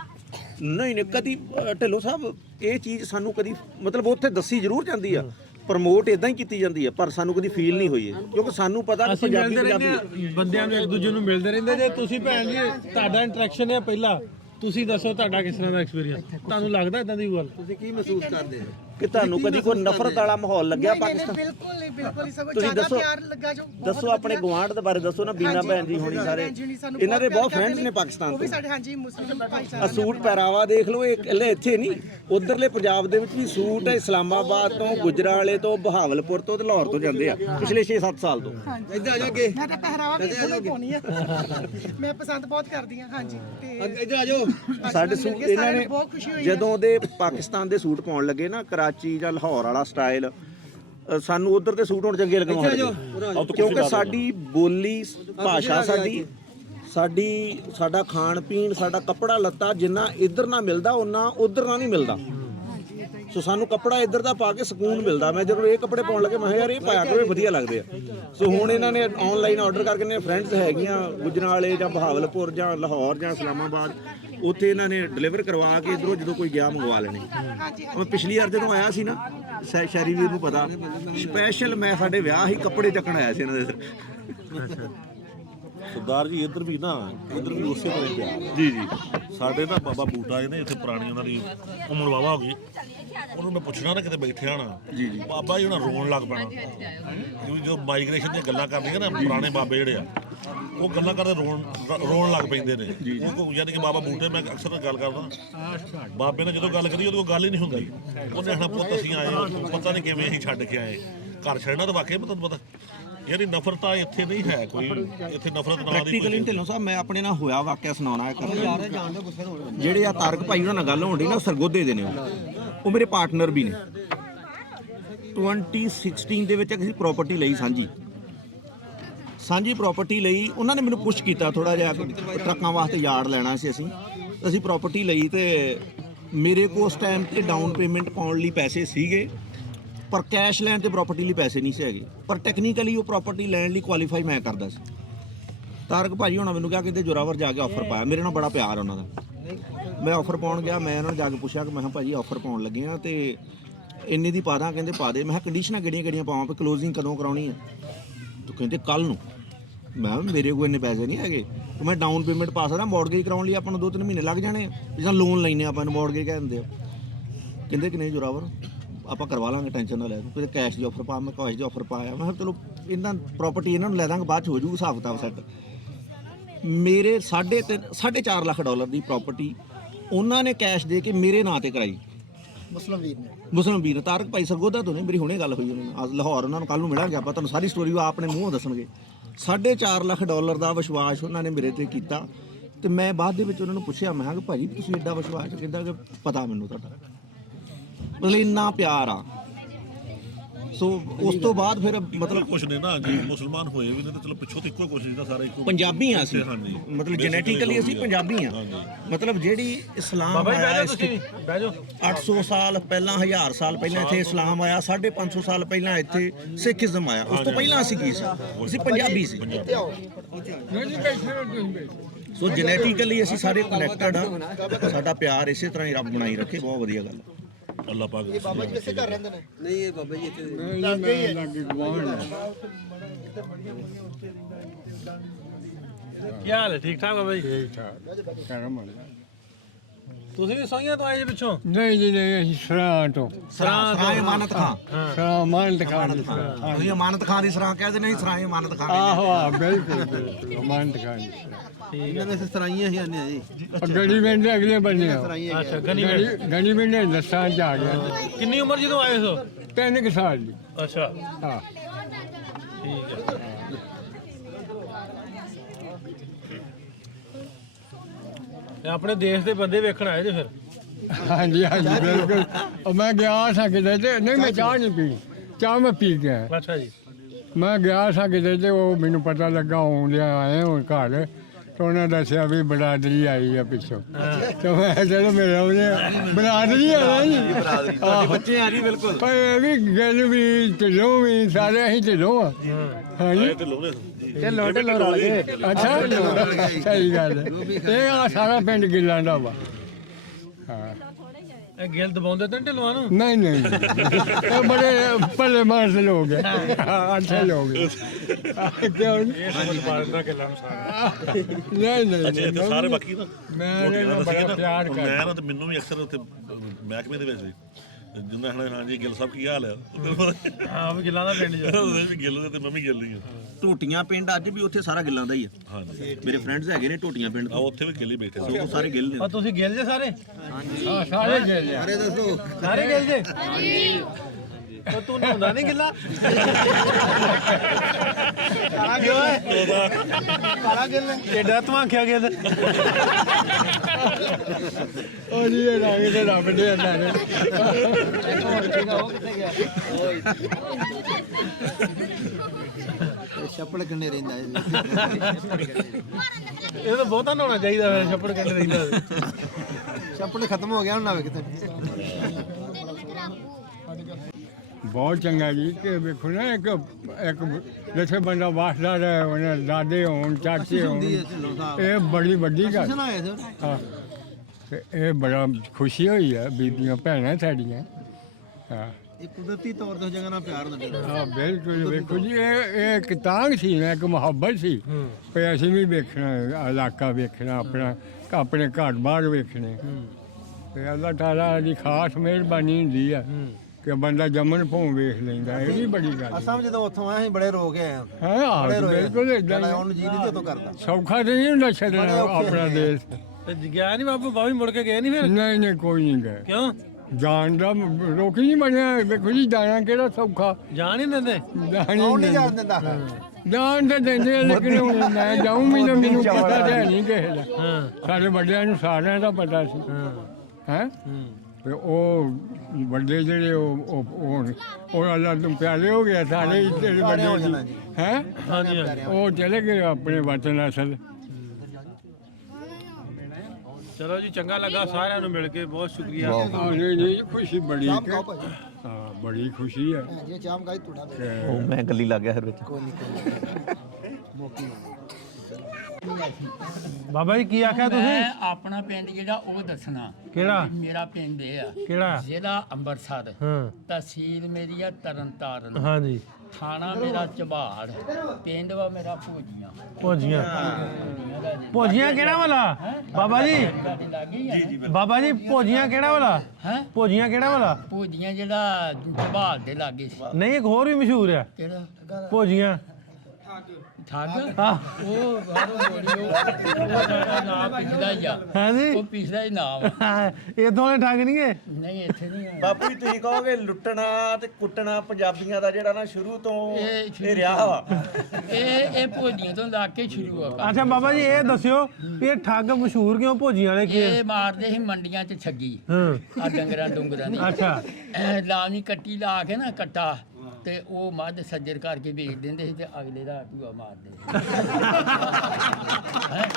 ਨਹੀਂ ਕਦੀ ਢਿੱਲੋਂ ਸਾਹਿਬ ਇਹ ਚੀਜ਼ ਸਾਨੂੰ ਕਦੀ ਮਤਲਬ ਉੱਥੇ ਦੱਸੀ ਜ਼ਰੂਰ ਜਾਂਦੀ ਆ ਪ੍ਰਮੋਟ ਇਦਾਂ ਹੀ ਕੀਤੀ ਜਾਂਦੀ ਆ ਪਰ ਸਾਨੂੰ ਕਦੀ ਫੀਲ ਨਹੀਂ ਹੋਈ ਕਿਉਂਕਿ ਸਾਨੂੰ ਪਤਾ ਕਿ ਅਸੀਂ ਪੰਜਾਬੀ ਮਿਲਦੇ ਰਹਿੰਦੇ ਹਾਂ, ਬੰਦਿਆਂ ਨੂੰ ਇੱਕ ਦੂਜੇ ਨੂੰ ਮਿਲਦੇ ਰਹਿੰਦੇ ਜੇ ਤੁਸੀਂ ਭੈਣ ਜੀ ਤੁਹਾਡਾ ਇੰਟਰੈਕਸ਼ਨ ਹੈ ਪਹਿਲਾਂ ਤੁਸੀਂ ਦੱਸੋ ਤੁਹਾਡਾ ਕਿਸ ਤਰ੍ਹਾਂ ਦਾ ਐਕਸਪੀਰੀਅੰਸ ਤੁਹਾਨੂੰ ਲੱਗਦਾ ਇਦਾਂ ਦੀ ਗੱਲ ਤੁਸੀਂ ਕੀ ਮਹਿਸੂਸ ਕਰਦੇ ਹੋ ਕਿ ਤੁਹਾਨੂੰ ਕਦੀ ਕੋਈ ਨਫ਼ਰਤ ਵਾਲਾ ਮਾਹੌਲ ਲੱਗਿਆ ਪਾਕਿਸਤਾਨ ਬਿਲਕੁਲ ਨਹੀਂ ਸਗੋਂ ਤੁਸੀਂ ਜ਼ਿਆਦਾ ਦੱਸੋ ਪਿਆਰ ਲੱਗਾ ਜੋ ਦੱਸੋ ਆਪਣੇ ਗੁਆਂਢ ਦੇ ਬਾਰੇ ਦੱਸੋ ਨਾ ਬੀਨਾ ਭੈਣ ਜੀ ਹੋਣੀ ਸਾਰੇ ਇਹਨਾਂ ਦੇ ਬਹੁਤ ਫਰੈਂਡਸ ਨੇ ਪਾਕਿਸਤਾਨ ਉਹ ਵੀ ਤੋਂ ਸਾਡੇ ਹਾਂਜੀ ਮੁਸਲਿਮ ਭਾਈਚਾਰਾ ਆ ਸੂਟ ਪਹਿਰਾਵਾ ਦੇਖ ਲਓ ਇਹ ਇਕੱਲੇ ਇੱਥੇ ਨਹੀਂ ਉਧਰਲੇ ਪੰਜਾਬ ਦੇ ਵਿੱਚ ਵੀ ਸੂਟ ਇਸਲਾਮਾਬਾਦ ਤੋਂ ਗੁਜਰਾਲੇ ਤੋਂ ਬਹਾਵਲਪੁਰ ਤੋਂ ਤੇ ਲਾਹੌਰ ਤੋਂ ਜਾਂਦੇ ਆ ਪਿਛਲੇ 6-7 ਸਾਲ ਤੋਂ ਇੱਧਰ ਆ ਜਾ ਅੱਗੇ ਮੈਂ ਤਾਂ ਪਹਿਰਾਵਾ ਵੀ ਇਦਾਂ ਪਾਉਣੀ ਆ ਮੈਂ ਪਸੰਦ ਬਹੁਤ ਕਰਦੀ ਆ ਹਾਂਜੀ ਤੇ ਇੱਧਰ ਆ ਜਾਓ ਸਾਡੇ ਸੂਟ ਇਹਨਾਂ ਨੇ ਬਹੁਤ ਖੁਸ਼ੀ ਹੋਈ ਜਦੋਂ ਦੇ ਪਾਕਿਸਤਾਨ ਦੇ ਸੂਟ ਪਾਉਣ ਲੱਗੇ ਨਾ ਕਰਾਚੀ ਜਾਂ ਲਾਹੌਰ ਵਾਲਾ ਸਟਾਈਲ ਸਾਨੂੰ ਉਧਰ ਦੇ ਸੂਟ ਹੁਣ ਚੰਗੇ ਲੱਗਣ ਲੱਗੇ ਕਿਉਂਕਿ ਸਾਡੀ ਬੋਲੀ ਭਾਸ਼ਾ ਸਾਡਾ ਖਾਣ ਪੀਣ ਸਾਡਾ ਕੱਪੜਾ ਲੱਤਾ ਜਿੰਨਾ ਇੱਧਰ ਨਾ ਮਿਲਦਾ ਉਹਨਾਂ ਉਧਰ ਨਾ ਨਹੀਂ ਮਿਲਦਾ ਸੋ ਸਾਨੂੰ ਕੱਪੜਾ ਇੱਧਰ ਦਾ ਪਾ ਕੇ ਸਕੂਨ ਮਿਲਦਾ ਮੈਂ ਜਦੋਂ ਇਹ ਕੱਪੜੇ ਪਾਉਣ ਲੱਗੇ ਮੈਂ ਕਿਹਾ ਯਾਰ ਇਹ ਪਾਇਆ ਕੇ ਵਧੀਆ ਲੱਗਦੇ ਆ ਸੋ ਹੁਣ ਇਹਨਾਂ ਨੇ ਆਨਲਾਈਨ ਆਰਡਰ ਕਰਕੇ ਨੇ ਫਰੈਂਡਸ ਹੈਗੀਆਂ ਗੁਜਰਾਲੇ ਜਾਂ ਬਹਾਵਲਪੁਰ ਜਾਂ ਲਾਹੌਰ ਜਾਂ ਇਸਲਾਮਾਬਾਦ ਉੱਥੇ ਇਹਨਾਂ ਨੇ ਡਿਲੀਵਰ ਕਰਵਾ ਕੇ ਇਧਰੋਂ ਜਦੋਂ ਕੋਈ ਗਿਆ ਮੰਗਵਾ ਲੈਣੇ ਮੈਂ ਪਿਛਲੀ ਵਾਰ ਜਦੋਂ ਆਇਆ ਸੀ ਨਾ ਸ਼ਹਿਰੀ ਵੀਰ ਨੂੰ ਪਤਾ ਸਪੈਸ਼ਲ ਮੈਂ ਸਾਡੇ ਵਿਆਹ ਹੀ ਕੱਪੜੇ ਚੱਕਣ ਆਇਆ ਸੀ ਇਹਨਾਂ ਦੇ ਸਰਦਾਰ ਜੀ ਇੱਧਰ ਵੀ ਉਸੇ ਤਰ੍ਹਾਂ ਪਿਆ ਜੀ ਸਾਡੇ ਨਾ ਬਾਬਾ ਬੂਟਾ ਜੀ ਨੇ ਇੱਥੇ ਪੁਰਾਣੀ ਉਹਨਾਂ ਦੀ ਉਮਰ ਵਾਵਾ ਹੋ ਗਈ ਉਹਨੂੰ ਮੈਂ ਪੁੱਛਣਾ ਨਾ ਕਿਤੇ ਬੈਠਿਆ ਨਾ ਬਾਬਾ ਜੀ ਉਹਨਾਂ ਰੋਣ ਲੱਗ ਪੈਣਾ ਕਿਉਂਕਿ ਜੋ ਮਾਈਗ੍ਰੇਸ਼ਨ ਦੀਆਂ ਗੱਲਾਂ ਕਰਦੀਆਂ ਨਾ ਪੁਰਾਣੇ ਬਾਬੇ ਜਿਹੜੇ ਆ ਉਹ ਗੱਲਾਂ ਕਰਦੇ ਰੋਣ ਲੱਗ ਪੈਂਦੇ ਨੇ ਯਾਨੀ ਕਿ ਬਾਬਾ ਬੂਟੇ ਮੈਂ ਅਕਸਰ ਗੱਲ ਕਰਦਾ ਬਾਬੇ ਨੇ ਜਦੋਂ ਗੱਲ ਕਰੀ ਉਹਦੇ ਕੋਲ ਗੱਲ ਹੀ ਨਹੀਂ ਹੁੰਦੀ ਉਹਨੇ ਆਖਣਾ ਪੁੱਤ ਅਸੀਂ ਆਏ ਪਤਾ ਨਹੀਂ ਕਿਵੇਂ ਅਸੀਂ ਛੱਡ ਕੇ ਆਏ ਘਰ ਛੱਡਣਾ ਤਾਂ ਵਾਕਿਆ ਪਤਾ ਯਾਨੀ ਨਫ਼ਰਤ ਆ ਇੱਥੇ ਨਹੀਂ ਹੈ ਕੋਈ ਇੱਥੇ ਨਫ਼ਰਤ ਨਾ ਦੀ ਪ੍ਰੈਕਟੀਕਲੀ ਢਿੱਲੋਂ ਸਾਹਿਬ ਮੈਂ ਆਪਣੇ ਨਾਲ ਹੋਇਆ ਵਾਕਿਆ ਸੁਣਾਉਣਾ ਹੈ ਜਿਹੜੇ ਆ ਤਾਰਕ ਭਾਈ ਉਹਨਾਂ ਨਾਲ ਗੱਲ ਹੋਣ ਡਈ ਨਾ ਸਰਗੋਧੇ ਦੇ ਨੇ ਉਹ ਮੇਰੇ ਪਾਰਟਨਰ ਵੀ ਨੇ 2016 ਦੇ ਵਿੱਚ ਅਸੀਂ ਪ੍ਰਾਪਰਟੀ ਲਈ ਸਾਂਝੀ ਪ੍ਰਾਪਰਟੀ ਲਈ ਉਹਨਾਂ ਨੇ ਮੈਨੂੰ ਪੁੱਛ ਕੀਤਾ ਥੋੜਾ ਜਿਹਾ ਟਰੱਕਾਂ ਵਾਸਤੇ ਯਾਰਡ ਲੈਣਾ ਸੀ ਅਸੀਂ ਪ੍ਰਾਪਰਟੀ ਲਈ ਤੇ ਮੇਰੇ ਕੋਲ ਉਸ ਟਾਈਮ ਤੇ ਡਾਊਨ ਪੇਮੈਂਟ ਪਾਉਣ ਲਈ ਪੈਸੇ ਸੀਗੇ ਪਰ ਕੈਸ਼ ਲੈਣ ਤੇ ਪ੍ਰਾਪਰਟੀ ਲਈ ਪੈਸੇ ਨਹੀਂ ਸੀ ਹੈਗੇ ਪਰ ਟੈਕਨੀਕਲੀ ਉਹ ਪ੍ਰਾਪਰਟੀ ਲੈਣ ਲਈ ਕੁਆਲੀਫਾਈ ਮੈਂ ਕਰਦਾ ਸੀ ਤਾਰਕ ਭਾਜੀ ਹੋਣਾ ਮੈਨੂੰ ਕਿਹਾ ਕਹਿੰਦੇ ਜੋਰਾਵਰ ਜਾ ਕੇ ਆਫਰ ਪਾਇਆ ਮੇਰੇ ਨਾਲ ਬੜਾ ਪਿਆਰ ਉਹਨਾਂ ਦਾ ਮੈਂ ਆਫਰ ਪਾਉਣ ਗਿਆ ਮੈਂ ਉਹਨਾਂ ਨੂੰ ਜਾ ਕੇ ਪੁੱਛਿਆ ਕਿ ਮੈਂ ਕਿਹਾ ਭਾਜੀ ਆਫਰ ਪਾਉਣ ਲੱਗੇ ਆ ਤੇ ਇੰਨੇ ਦੀ ਪਾ ਦਾਂ ਕਹਿੰਦੇ ਪਾ ਦੇ ਮੈਂ ਕਿਹਾ ਕੰਡੀਸ਼ਨਾਂ ਕਿਹੜੀਆਂ ਪਾਵਾਂ ਵੀ ਕਲੋਜ਼ਿੰਗ ਕਦੋਂ ਕਰਾਉਣੀ ਹੈ ਤੂੰ ਕਹਿੰਦੇ ਕੱਲ ਨੂੰ ਮੈਂ ਮੇਰੇ ਕੋਲ ਇੰਨੇ ਪੈਸੇ ਨਹੀਂ ਹੈਗੇ ਮੈਂ ਡਾਊਨ ਪੇਮੈਂਟ ਪਾ ਸਕਦਾ ਮੌਰਗੇਜ ਕਰਾਉਣ ਲਈ ਆਪਾਂ ਨੂੰ 2-3 ਮਹੀਨੇ ਲੱਗ ਜਾਣੇ ਆ ਜਾਂ ਲੋਨ ਲੈਣੇ ਆਪਾਂ ਨੂੰ ਮੌਰਗੇਜ ਕਹਿ ਦਿੰਦੇ ਆ ਕਹਿੰਦੇ ਕਿ ਨਹੀਂ ਜੋਰਾਵਰ ਆਪਾਂ ਕਰਵਾ ਲਾਂਗੇ ਟੈਨਸ਼ਨ ਨਾ ਲੈ ਤੂੰ ਕਿਤੇ ਕੈਸ਼ ਦੀ ਆਫਰ ਪਾ ਮੈਂ ਕੈਸ਼ ਦੀ ਆਫਰ ਪਾਇਆ ਮੈਂ ਕਿਹਾ ਚਲੋ ਇਹਨਾਂ ਪ੍ਰਾਪਰਟੀ ਇਹਨਾਂ ਨੂੰ ਲੈ ਦਾਂਗੇ ਬਾਅਦ ਚ ਹੋ ਜੂਗਾ ਹਿਸਾਬ ਕਿਤਾਬ ਸੈੱਟ ਮੇਰੇ 4.5 ਲੱਖ ਡਾਲਰ ਦੀ ਪ੍ਰਾਪਰਟੀ ਉਹਨਾਂ ਨੇ ਕੈਸ਼ ਦੇ ਕੇ ਮੇਰੇ ਨਾਂ ਤੇ ਕਰਾਈ ਮੁਸਲਮ ਵੀਰ ਤਾਰਕ ਭਾਈ ਸਰਗੋਧਾ ਤੋਂ ਨੇ ਮੇਰੀ ਹੁਣੇ ਗੱਲ ਹੋਈ ਉਹਨਾਂ ਨਾਲ ਅੱਜ ਲਾਹੌਰ ਉਹਨਾਂ ਨੂੰ ਕੱਲ ਨੂੰ ਮਿਲਾਂਗੇ ਆਪਾਂ ਤੁਹਾਨੂੰ ਸਾਰੀ ਸਟੋਰੀ ਆਪਣੇ ਮੂੰਹੋਂ ਦੱਸਣਗੇ 4.5 ਲੱਖ ਡਾਲਰ ਦਾ ਵਿਸ਼ਵਾਸ ਉਹਨਾਂ ਨੇ ਮੇਰੇ ਤੇ ਕੀਤਾ ਤੇ ਮੈਂ ਬਾਅਦ ਦੇ ਵਿੱਚ ਉਹਨਾਂ ਨੂੰ ਪੁੱਛਿਆ ਮੈਂ ਕਿਹਾ ਭਾਜੀ ਤੁਸੀਂ ਐਡਾ ਵਿਸ਼ਵਾਸ ਕਹਿੰਦਾ ਕਿ ਪਤਾ ਮੈਨੂੰ ਤੁਹਾਡਾ ਮਤਲਬ ਇੰਨਾ ਪਿਆਰ ਆ ਸੋ ਉਸ ਤੋਂ ਬਾਅਦ ਫਿਰ ਮਤਲਬ ਕੁਛ ਨੇ ਨਾ ਜੀ ਮੁਸਲਮਾਨ ਹੋਏ ਵੀ ਨੇ ਤੇ ਚਲੋ ਪਿੱਛੋਂ ਤੇ ਇੱਕੋ ਕੋਸ਼ਿਸ਼ ਦਾ ਸਾਰਾ ਇੱਕੋ ਪੰਜਾਬੀ ਹਾਂ ਅਸੀਂ, ਹਾਂਜੀ ਮਤਲਬ ਜੈਨੇਟਿਕਲੀ ਅਸੀਂ ਪੰਜਾਬੀ ਹਾਂ। ਮਤਲਬ ਜਿਹੜੀ ਇਸਲਾਮ ਆਇਆ 800 ਸਾਲ ਪਹਿਲਾਂ 1000 ਸਾਲ ਪਹਿਲਾਂ ਇੱਥੇ ਇਸਲਾਮ ਆਇਆ, 550 ਸਾਲ ਪਹਿਲਾਂ ਇੱਥੇ ਸਿੱਖੀਜ਼ਮ ਆਇਆ, ਉਸ ਤੋਂ ਪਹਿਲਾਂ ਅਸੀਂ ਕੀ ਸੀ? ਅਸੀਂ ਪੰਜਾਬੀ ਸੀ। ਸੋ ਜੈਨੇਟਿਕਲੀ ਅਸੀਂ ਸਾਰੇ ਕਨੈਕਟਡ ਆ, ਸਾਡਾ ਪਿਆਰ ਇਸੇ ਤਰ੍ਹਾਂ ਹੀ ਰੱਬ ਬਣਾਈ ਰੱਖੇ, ਬਹੁਤ ਵਧੀਆ ਗੱਲ ਹੈ। ਅੱਲਾਹ ਪਾਕ ਬਾਬਾ ਜੀ ਇਸੇ ਘਰ ਰਹਿੰਦੇ ਨੇ? ਨਹੀਂ ਇਹ ਬਾਬਾ ਜੀ ਇੱਥੇ ਕੀ ਹਾਲ ਹੈ? ਠੀਕ ਠਾਕ ਬਾਬਾ ਜੀ? ਠੀਕ ਠਾਕ ਕਰਮ ਤੁਸੀਂ ਵੀ ਸੋਈਆਂ ਤੋਂ ਆਏ ਜੀ ਪਿੱਛੋਂ? ਨਹੀਂ ਜੀ ਨਹੀਂ, ਅਸੀਂ ਸਰਾਂ ਤੋਂ ਸਰਾਂ ਇਮਾਨਤ ਖਾਂ, ਸਰਾਂ ਮਾਨਤ ਖਾਨ ਦੀ ਤੁਸੀਂ ਇਮਾਨਤ ਖਾਂ ਦੀ ਸਰਾਂ ਕਹਿੰਦੇ ਨਹੀਂ, ਸਰਾਂ ਇਮਾਨਤ ਖਾਂ ਆਹੋ ਆ ਬਿਲਕੁਲ ਮਾਨਤ ਖਾਨ ਦੀ ਇਹਨਾਂ ਦੇ ਸਰਾਈਆਂ ਹੀ ਆਨੇ ਆ ਜੀ। ਗੜੀ ਪਿੰਡ ਅਗਲੇ ਬੰਨੇ ਆ। ਅੱਛਾ ਗੜੀ ਪਿੰਡ ਦਸਾਂ ਚ ਆ ਗਿਆ। ਕਿੰਨੀ ਉਮਰ ਜਦੋਂ ਆਏ ਸੋ? 3 ਸਾਲ ਦੀ। ਅੱਛਾ ਹਾਂ ਠੀਕ ਹੈ। ਇਹ ਆਪਣੇ ਦੇਸ਼ ਦੇ ਬੰਦੇ ਵੇਖਣ ਆਏ ਜੇ ਫਿਰ? ਹਾਂਜੀ ਹਾਂਜੀ ਬਿਲਕੁਲ। ਉਹ ਮੈਂ ਗਿਆ ਸਾਂ ਕਿਤੇ ਤੇ ਨਹੀਂ, ਮੈਂ ਚਾਹ ਨਹੀਂ ਪੀ, ਚਾਹ ਮੈਂ ਪੀ ਗਿਆ। ਅੱਛਾ ਜੀ। ਮੈਂ ਗਿਆ ਸਾਂ ਕਿਤੇ ਤੇ ਉਹ ਮੈਨੂੰ ਪਤਾ ਲੱਗਾ ਆਉਂਦਿਆਂ ਆਏ ਹੁਣ ਘਰ, ਤੇ ਉਹਨਾਂ ਦੱਸਿਆ ਵੀ ਬਰਾਦਰੀ ਆਈ ਆ ਪਿੱਛੋਂ। ਤੇ ਮੈਂ ਚਲੋ ਮੇਰੇ ਉਹਨੇ ਬਰਾਦਰੀ ਆ ਨਾ ਜੀ, ਬੱਚੇ ਆ ਜੀ ਬਿਲਕੁਲ। ਪਰ ਇਹ ਵੀ ਗੱਲ ਵੀ ਢਿੱਲੋਂ ਵੀ ਸਾਰੇ ਅਸੀਂ ਢਿੱਲੋਂ ਆ। ਹਾਂਜੀ ਢਿੱਲੋਂ ਨੇ ਢਿੱਲੋਂ ਰਲ ਗਏ। ਅੱਛਾ ਸਹੀ ਗੱਲ ਹੈ। ਇਹ ਆ ਸਾਰਾ ਪਿੰਡ ਗਿੱਲਾਂ ਦਾ ਵਾ। ਹਾਂ ਇਹ ਗਿਲ ਦਬਾਉਂਦੇ ਤਾਂ ਢਿੱਲੋਂ ਨੂੰ? ਨਹੀਂ ਨਹੀਂ, ਇਹ ਬੜੇ ਭਲੇ ਮਾਨਸ ਲੋਕ ਹੈ, ਅੱਛੇ ਲੋਕ ਹੈ। ਕਿਉਂ ਨਹੀਂ? ਨਹੀਂ ਨਹੀਂ ਅੱਛਾ ਤੇ ਸਾਰੇ ਬਾਕੀ ਨਾ ਮੈਂ ਇਹਨਾਂ ਬੜਾ ਪਿਆਰ ਕਰਦਾ। ਮੈਂ ਨਾ ਤੇ ਮੈਨੂੰ ਵੀ ਅਕਸਰ ਉੱਥੇ ਮਹਿਕਮੇ ਦੇ ਵਿੱਚ ਵੀ ਜਿੰਨਾ ਹਣ ਹਾਂਜੀ ਗਿੱਲ ਸਾਹਿਬ ਕੀ ਹਾਲ ਆ ਹਾਂ ਵੀ ਗਿੱਲਾਂ ਦਾ ਪਿੰਡ ਜਾ ਉਹਦੇ ਵੀ ਗਿੱਲ ਦੇ ਤੇ ਮੈਂ ਵੀ ਗਿੱਲ ਹੀ ਆ। ਟੋਟੀਆਂ ਪਿੰਡ ਅੱਜ ਵੀ ਉੱਥੇ ਸਾਰਾ ਗਿੱਲਾਂ ਦਾ ਹੀ ਆ। ਹਾਂਜੀ ਮੇਰੇ ਫਰੈਂਡਸ ਹੈਗੇ ਨੇ ਟੋਟੀਆਂ ਪਿੰਡ ਆ ਤੋਂ, ਉੱਥੇ ਵੀ ਗਿੱਲ ਹੀ ਬੈਠੇ ਸੀ। ਉਹ ਸਾਰੇ ਗਿੱਲ ਨੇ। ਆ ਤੁਸੀਂ ਗਿੱਲ ਜੇ ਸਾਰੇ? ਹਾਂ ਸਾਰੇ ਗਏ ਆ। ਸਾਰੇ ਗਿੱਲ ਜੇ? ਹਾਂਜੀ। ਤਾਂ ਤੂੰ ਹੁੰਦਾ ਨਹੀਂ ਗਿੱਲਾ? ਕਾਲਾ ਗਿੱਲ ਕਿੱਡਾ ਤੂੰ ਆਖਿਆ ਗਿੱਲ? ਉਹ ਜੀ ਇਹ ਰਾਗੇ ਤੇ ਰੱਬ ਦੇ ਅੰਦਰ ਨੇ। ਛੱਪੜ ਕੰਨੇ ਰਹਿੰਦਾ ਇਹ ਤਾਂ ਬਹੁਤਾ ਨਹਾਉਣਾ ਚਾਹੀਦਾ ਫਿਰ, ਛੱਪੜ ਕੰਨੇ ਰਹਿੰਦਾ। ਛੱਪੜ ਖਤਮ ਹੋ ਗਿਆ ਹੁਣ ਨਾਵੇ ਕਿਤੇ। ਬਹੁਤ ਚੰਗਾ ਜੀ ਕਿ ਵੇਖੋ ਨਾ ਇੱਕ ਜਿੱਥੇ ਬੰਦਾ ਵਸਦਾ ਰਹੇ, ਉਹਨੇ ਦਾਦੇ ਹੋਣ ਚਾਚੇ ਹੋਣ, ਇਹ ਬੜੀ ਵੱਡੀ ਗੱਲ। ਹਾਂ ਤੇ ਇਹ ਬੜਾ ਖੁਸ਼ੀ ਹੋਈ ਹੈ ਬੀਬੀਆਂ ਭੈਣਾਂ ਸਾਡੀਆਂ। ਹਾਂ ਇਹ ਕੁਦਰਤੀ ਤੌਰ ਤੇ ਜਗ੍ਹਾ ਨਾਲ ਪਿਆਰ ਹੁੰਦਾ। ਹਾਂ ਬਿਲਕੁਲ। ਵੇਖੋ ਜੀ ਇਹ ਇੱਕ ਤਾਂਘ ਸੀ ਨਾ, ਇੱਕ ਮੁਹੱਬਤ ਸੀ ਵੀ ਅਸੀਂ ਵੀ ਵੇਖਣਾ, ਇਲਾਕਾ ਵੇਖਣਾ, ਆਪਣੇ ਘਰ ਬਾਹਰ ਵੇਖਣੇ। ਤੇ ਅੱਲਾਹ ਤਾਲਾ ਦੀ ਖਾਸ ਮਿਹਰਬਾਨੀ ਹੁੰਦੀ ਆ ਕਿ ਬੰਦਾ ਜੰਮਣ ਭੋਂ ਵੇਖ ਲੈਂਦਾ। ਇਹ ਵੀ ਬੜੀ ਗੱਲ ਹੈ। ਅਸਾਂ ਜਦੋਂ ਉੱਥੋਂ ਆਏ ਅਸੀਂ ਬੜੇ ਰੋ ਕੇ ਆਏ ਹਾਂ। ਹਾਂ ਬਿਲਕੁਲ ਏਦਾਂ ਹੀ। ਹੁਣ ਜੀ ਨਹੀਂ ਤੋਂ ਕਰਦਾ। ਸੌਖਾ ਤੇ ਨਹੀਂ ਹੁੰਦਾ ਛੱਡਣਾ ਆਪਣਾ ਦੇਸ਼। ਤੇ ਗਿਆ ਨਹੀਂ ਬਾਬੂ? ਬਾਬੂ ਮੁੜ ਕੇ ਗਏ ਨਹੀਂ ਫਿਰ? ਨਹੀਂ ਨਹੀਂ ਕੋਈ ਨਹੀਂ ਗਏ। ਕਿਉਂ? ਜਾਣ ਦਾ ਰੋਕ ਨਹੀਂ ਬਣਿਆ। ਵੇਖੋ ਜੀ ਜਾਣਾ ਕਿਹੜਾ ਸੌਖਾ। ਜਾਣ ਹੀ ਦਿੰਦੇ? ਕੌਣ ਨਹੀਂ ਜਾਣ ਦਿੰਦਾ? ਜਾਣ ਤਾਂ ਦਿੰਦੇ ਆ, ਲੇਕਿਨ ਹੁਣ ਮੈਂ ਜਾਊਂ ਵੀ ਨਾ, ਮੈਨੂੰ ਪਤਾ ਤਾਂ ਨਹੀਂ ਕਿਸੇ ਦਾ। ਸਾਡੇ ਵੱਡਿਆਂ ਨੂੰ ਸਾਰਿਆਂ ਦਾ ਪਤਾ ਸੀ। ਹੈ ਤੇ ਉਹ ਵੱਡੇ ਜਿਹੜੇ ਉਹ ਅੱਲਾ ਤੋਂ ਪਿਆਰੇ ਹੋ ਗਿਆ ਸਾਰੇ ਜਿਹੜੇ ਵੱਡੇ ਸੀ। ਹੈ ਹਾਂਜੀ ਉਹ ਚਲੇ ਗਏ ਆਪਣੇ ਵਤਨ ਅਸਲ। ਚਲੋ ਜੀ, ਚੰਗਾ ਲੱਗਾ ਸਾਰਿਆਂ ਨੂੰ ਮਿਲ ਕੇ, ਬਹੁਤ ਸ਼ੁਕਰੀਆ। ਨਹੀਂ ਖੁਸ਼ੀ ਬੜੀ ਹਾਂ ਬੜੀ ਖੁਸ਼ੀ ਹੈ। ਇਹ ਚਾਮ ਗਾਈ ਟੁੱਟਾ ਉਹ ਮੈਂ ਗੱਲੀ ਲੱਗ ਗਿਆ ਫਿਰ ਵਿੱਚ। ਬਾਬਾ ਜੀ ਕੀ ਆਖਿਆ ਤੁਸੀਂ? ਮੈਂ ਆਪਣਾ ਪਿੰਡ ਜਿਹੜਾ ਉਹ ਦੱਸਣਾ। ਕਿਹੜਾ? ਮੇਰਾ ਪਿੰਡ ਇਹ ਆ। ਕਿਹੜਾ? ਜ਼ਿਲ੍ਹਾ ਅੰਮ੍ਰਿਤਸਰ, ਹਾਂ ਤਹਿਸੀਲ ਮੇਰੀ ਆ ਤਰਨਤਾਰਨ, ਹਾਂਜੀ। ਥਾਣਾ ਮੇਰਾ ਝਬਾੜ, ਪਿੰਡ ਵਾ ਮੇਰਾ ਭੋਜੀਆਂ। ਭੋਜੀਆਂ? ਭੋਜੀਆਂ ਕਿਹੜਾ ਵਾਲਾ ਬਾਬਾ ਜੀ? ਬਾਬਾ ਜੀ ਭੋਜੀਆਂ ਕਿਹੜਾ ਵਾਲਾ? ਹੈ ਭੋਜੀਆਂ ਕਿਹੜਾ ਵਾਲਾ? ਭੋਜੀਆਂ ਜਿਹੜਾ ਝਬਾੜ ਦੇ ਲਾਗੇ ਸੀ। ਨਹੀਂ, ਇੱਕ ਹੋਰ ਵੀ ਮਸ਼ਹੂਰ ਆ ਕਿਹੜਾ? ਭੋਜੀਆਂ। ਠੱਗ? ਹਾਂ ਉਹ ਸਾਡਾ ਨਾਮ ਪਿਛਲਾ ਹੀ ਆ। ਹਾਂਜੀ ਉਹ ਪਿਛਲਾ ਹੀ ਨਾਮ। ਇਥੋਂ ਦੇ ਠੱਗ ਨਹੀਂ ਗੇ? ਨਹੀਂ ਇੱਥੇ ਨਹੀਂ। ਬਾਪੂ ਜੀ ਤੁਸੀਂ ਕਹੋਗੇ ਲੁੱਟਣਾ ਤੇ ਕੁੱਟਣਾ ਪੰਜਾਬੀਆਂ ਦਾ ਜਿਹੜਾ ਨਾ ਸ਼ੁਰੂ ਤੋਂ ਇਹ ਰਿਹਾ ਵਾ। ਇਹ ਭੋਜੀਆਂ ਤੋਂ ਲਾ ਕੇ ਸ਼ੁਰੂ ਆ। ਅੱਛਾ ਬਾਬਾ ਜੀ ਇਹ ਦੱਸਿਓ ਵੀ ਇਹ ਠੱਗ ਮਸ਼ਹੂਰ ਕਿਉਂ ਭੋਜੀਆਂ ਵਾਲੇ ਕੀ? ਇਹ ਮਾਰਦੇ ਸੀ ਮੰਡੀਆਂ 'ਚ ਠੱਗੀ ਹਾਂ ਆ ਡੰਗਰਾਂ ਡੁੰਗਰਾਂ ਦੀ। ਅੱਛਾ। ਲਾਵੀਂ ਕੱਟੀ ਲਾ ਕੇ ਨਾ ਕੱਟਾ ਤੇ ਉਹ ਮੱਝ ਸੱਜਰ ਕਰਕੇ ਵੇਚ ਦਿੰਦੇ ਸੀ ਤੇ ਅਗਲੇ ਦਾ ਟੂਆ ਮਾਰਦੇ ਹੈਂ?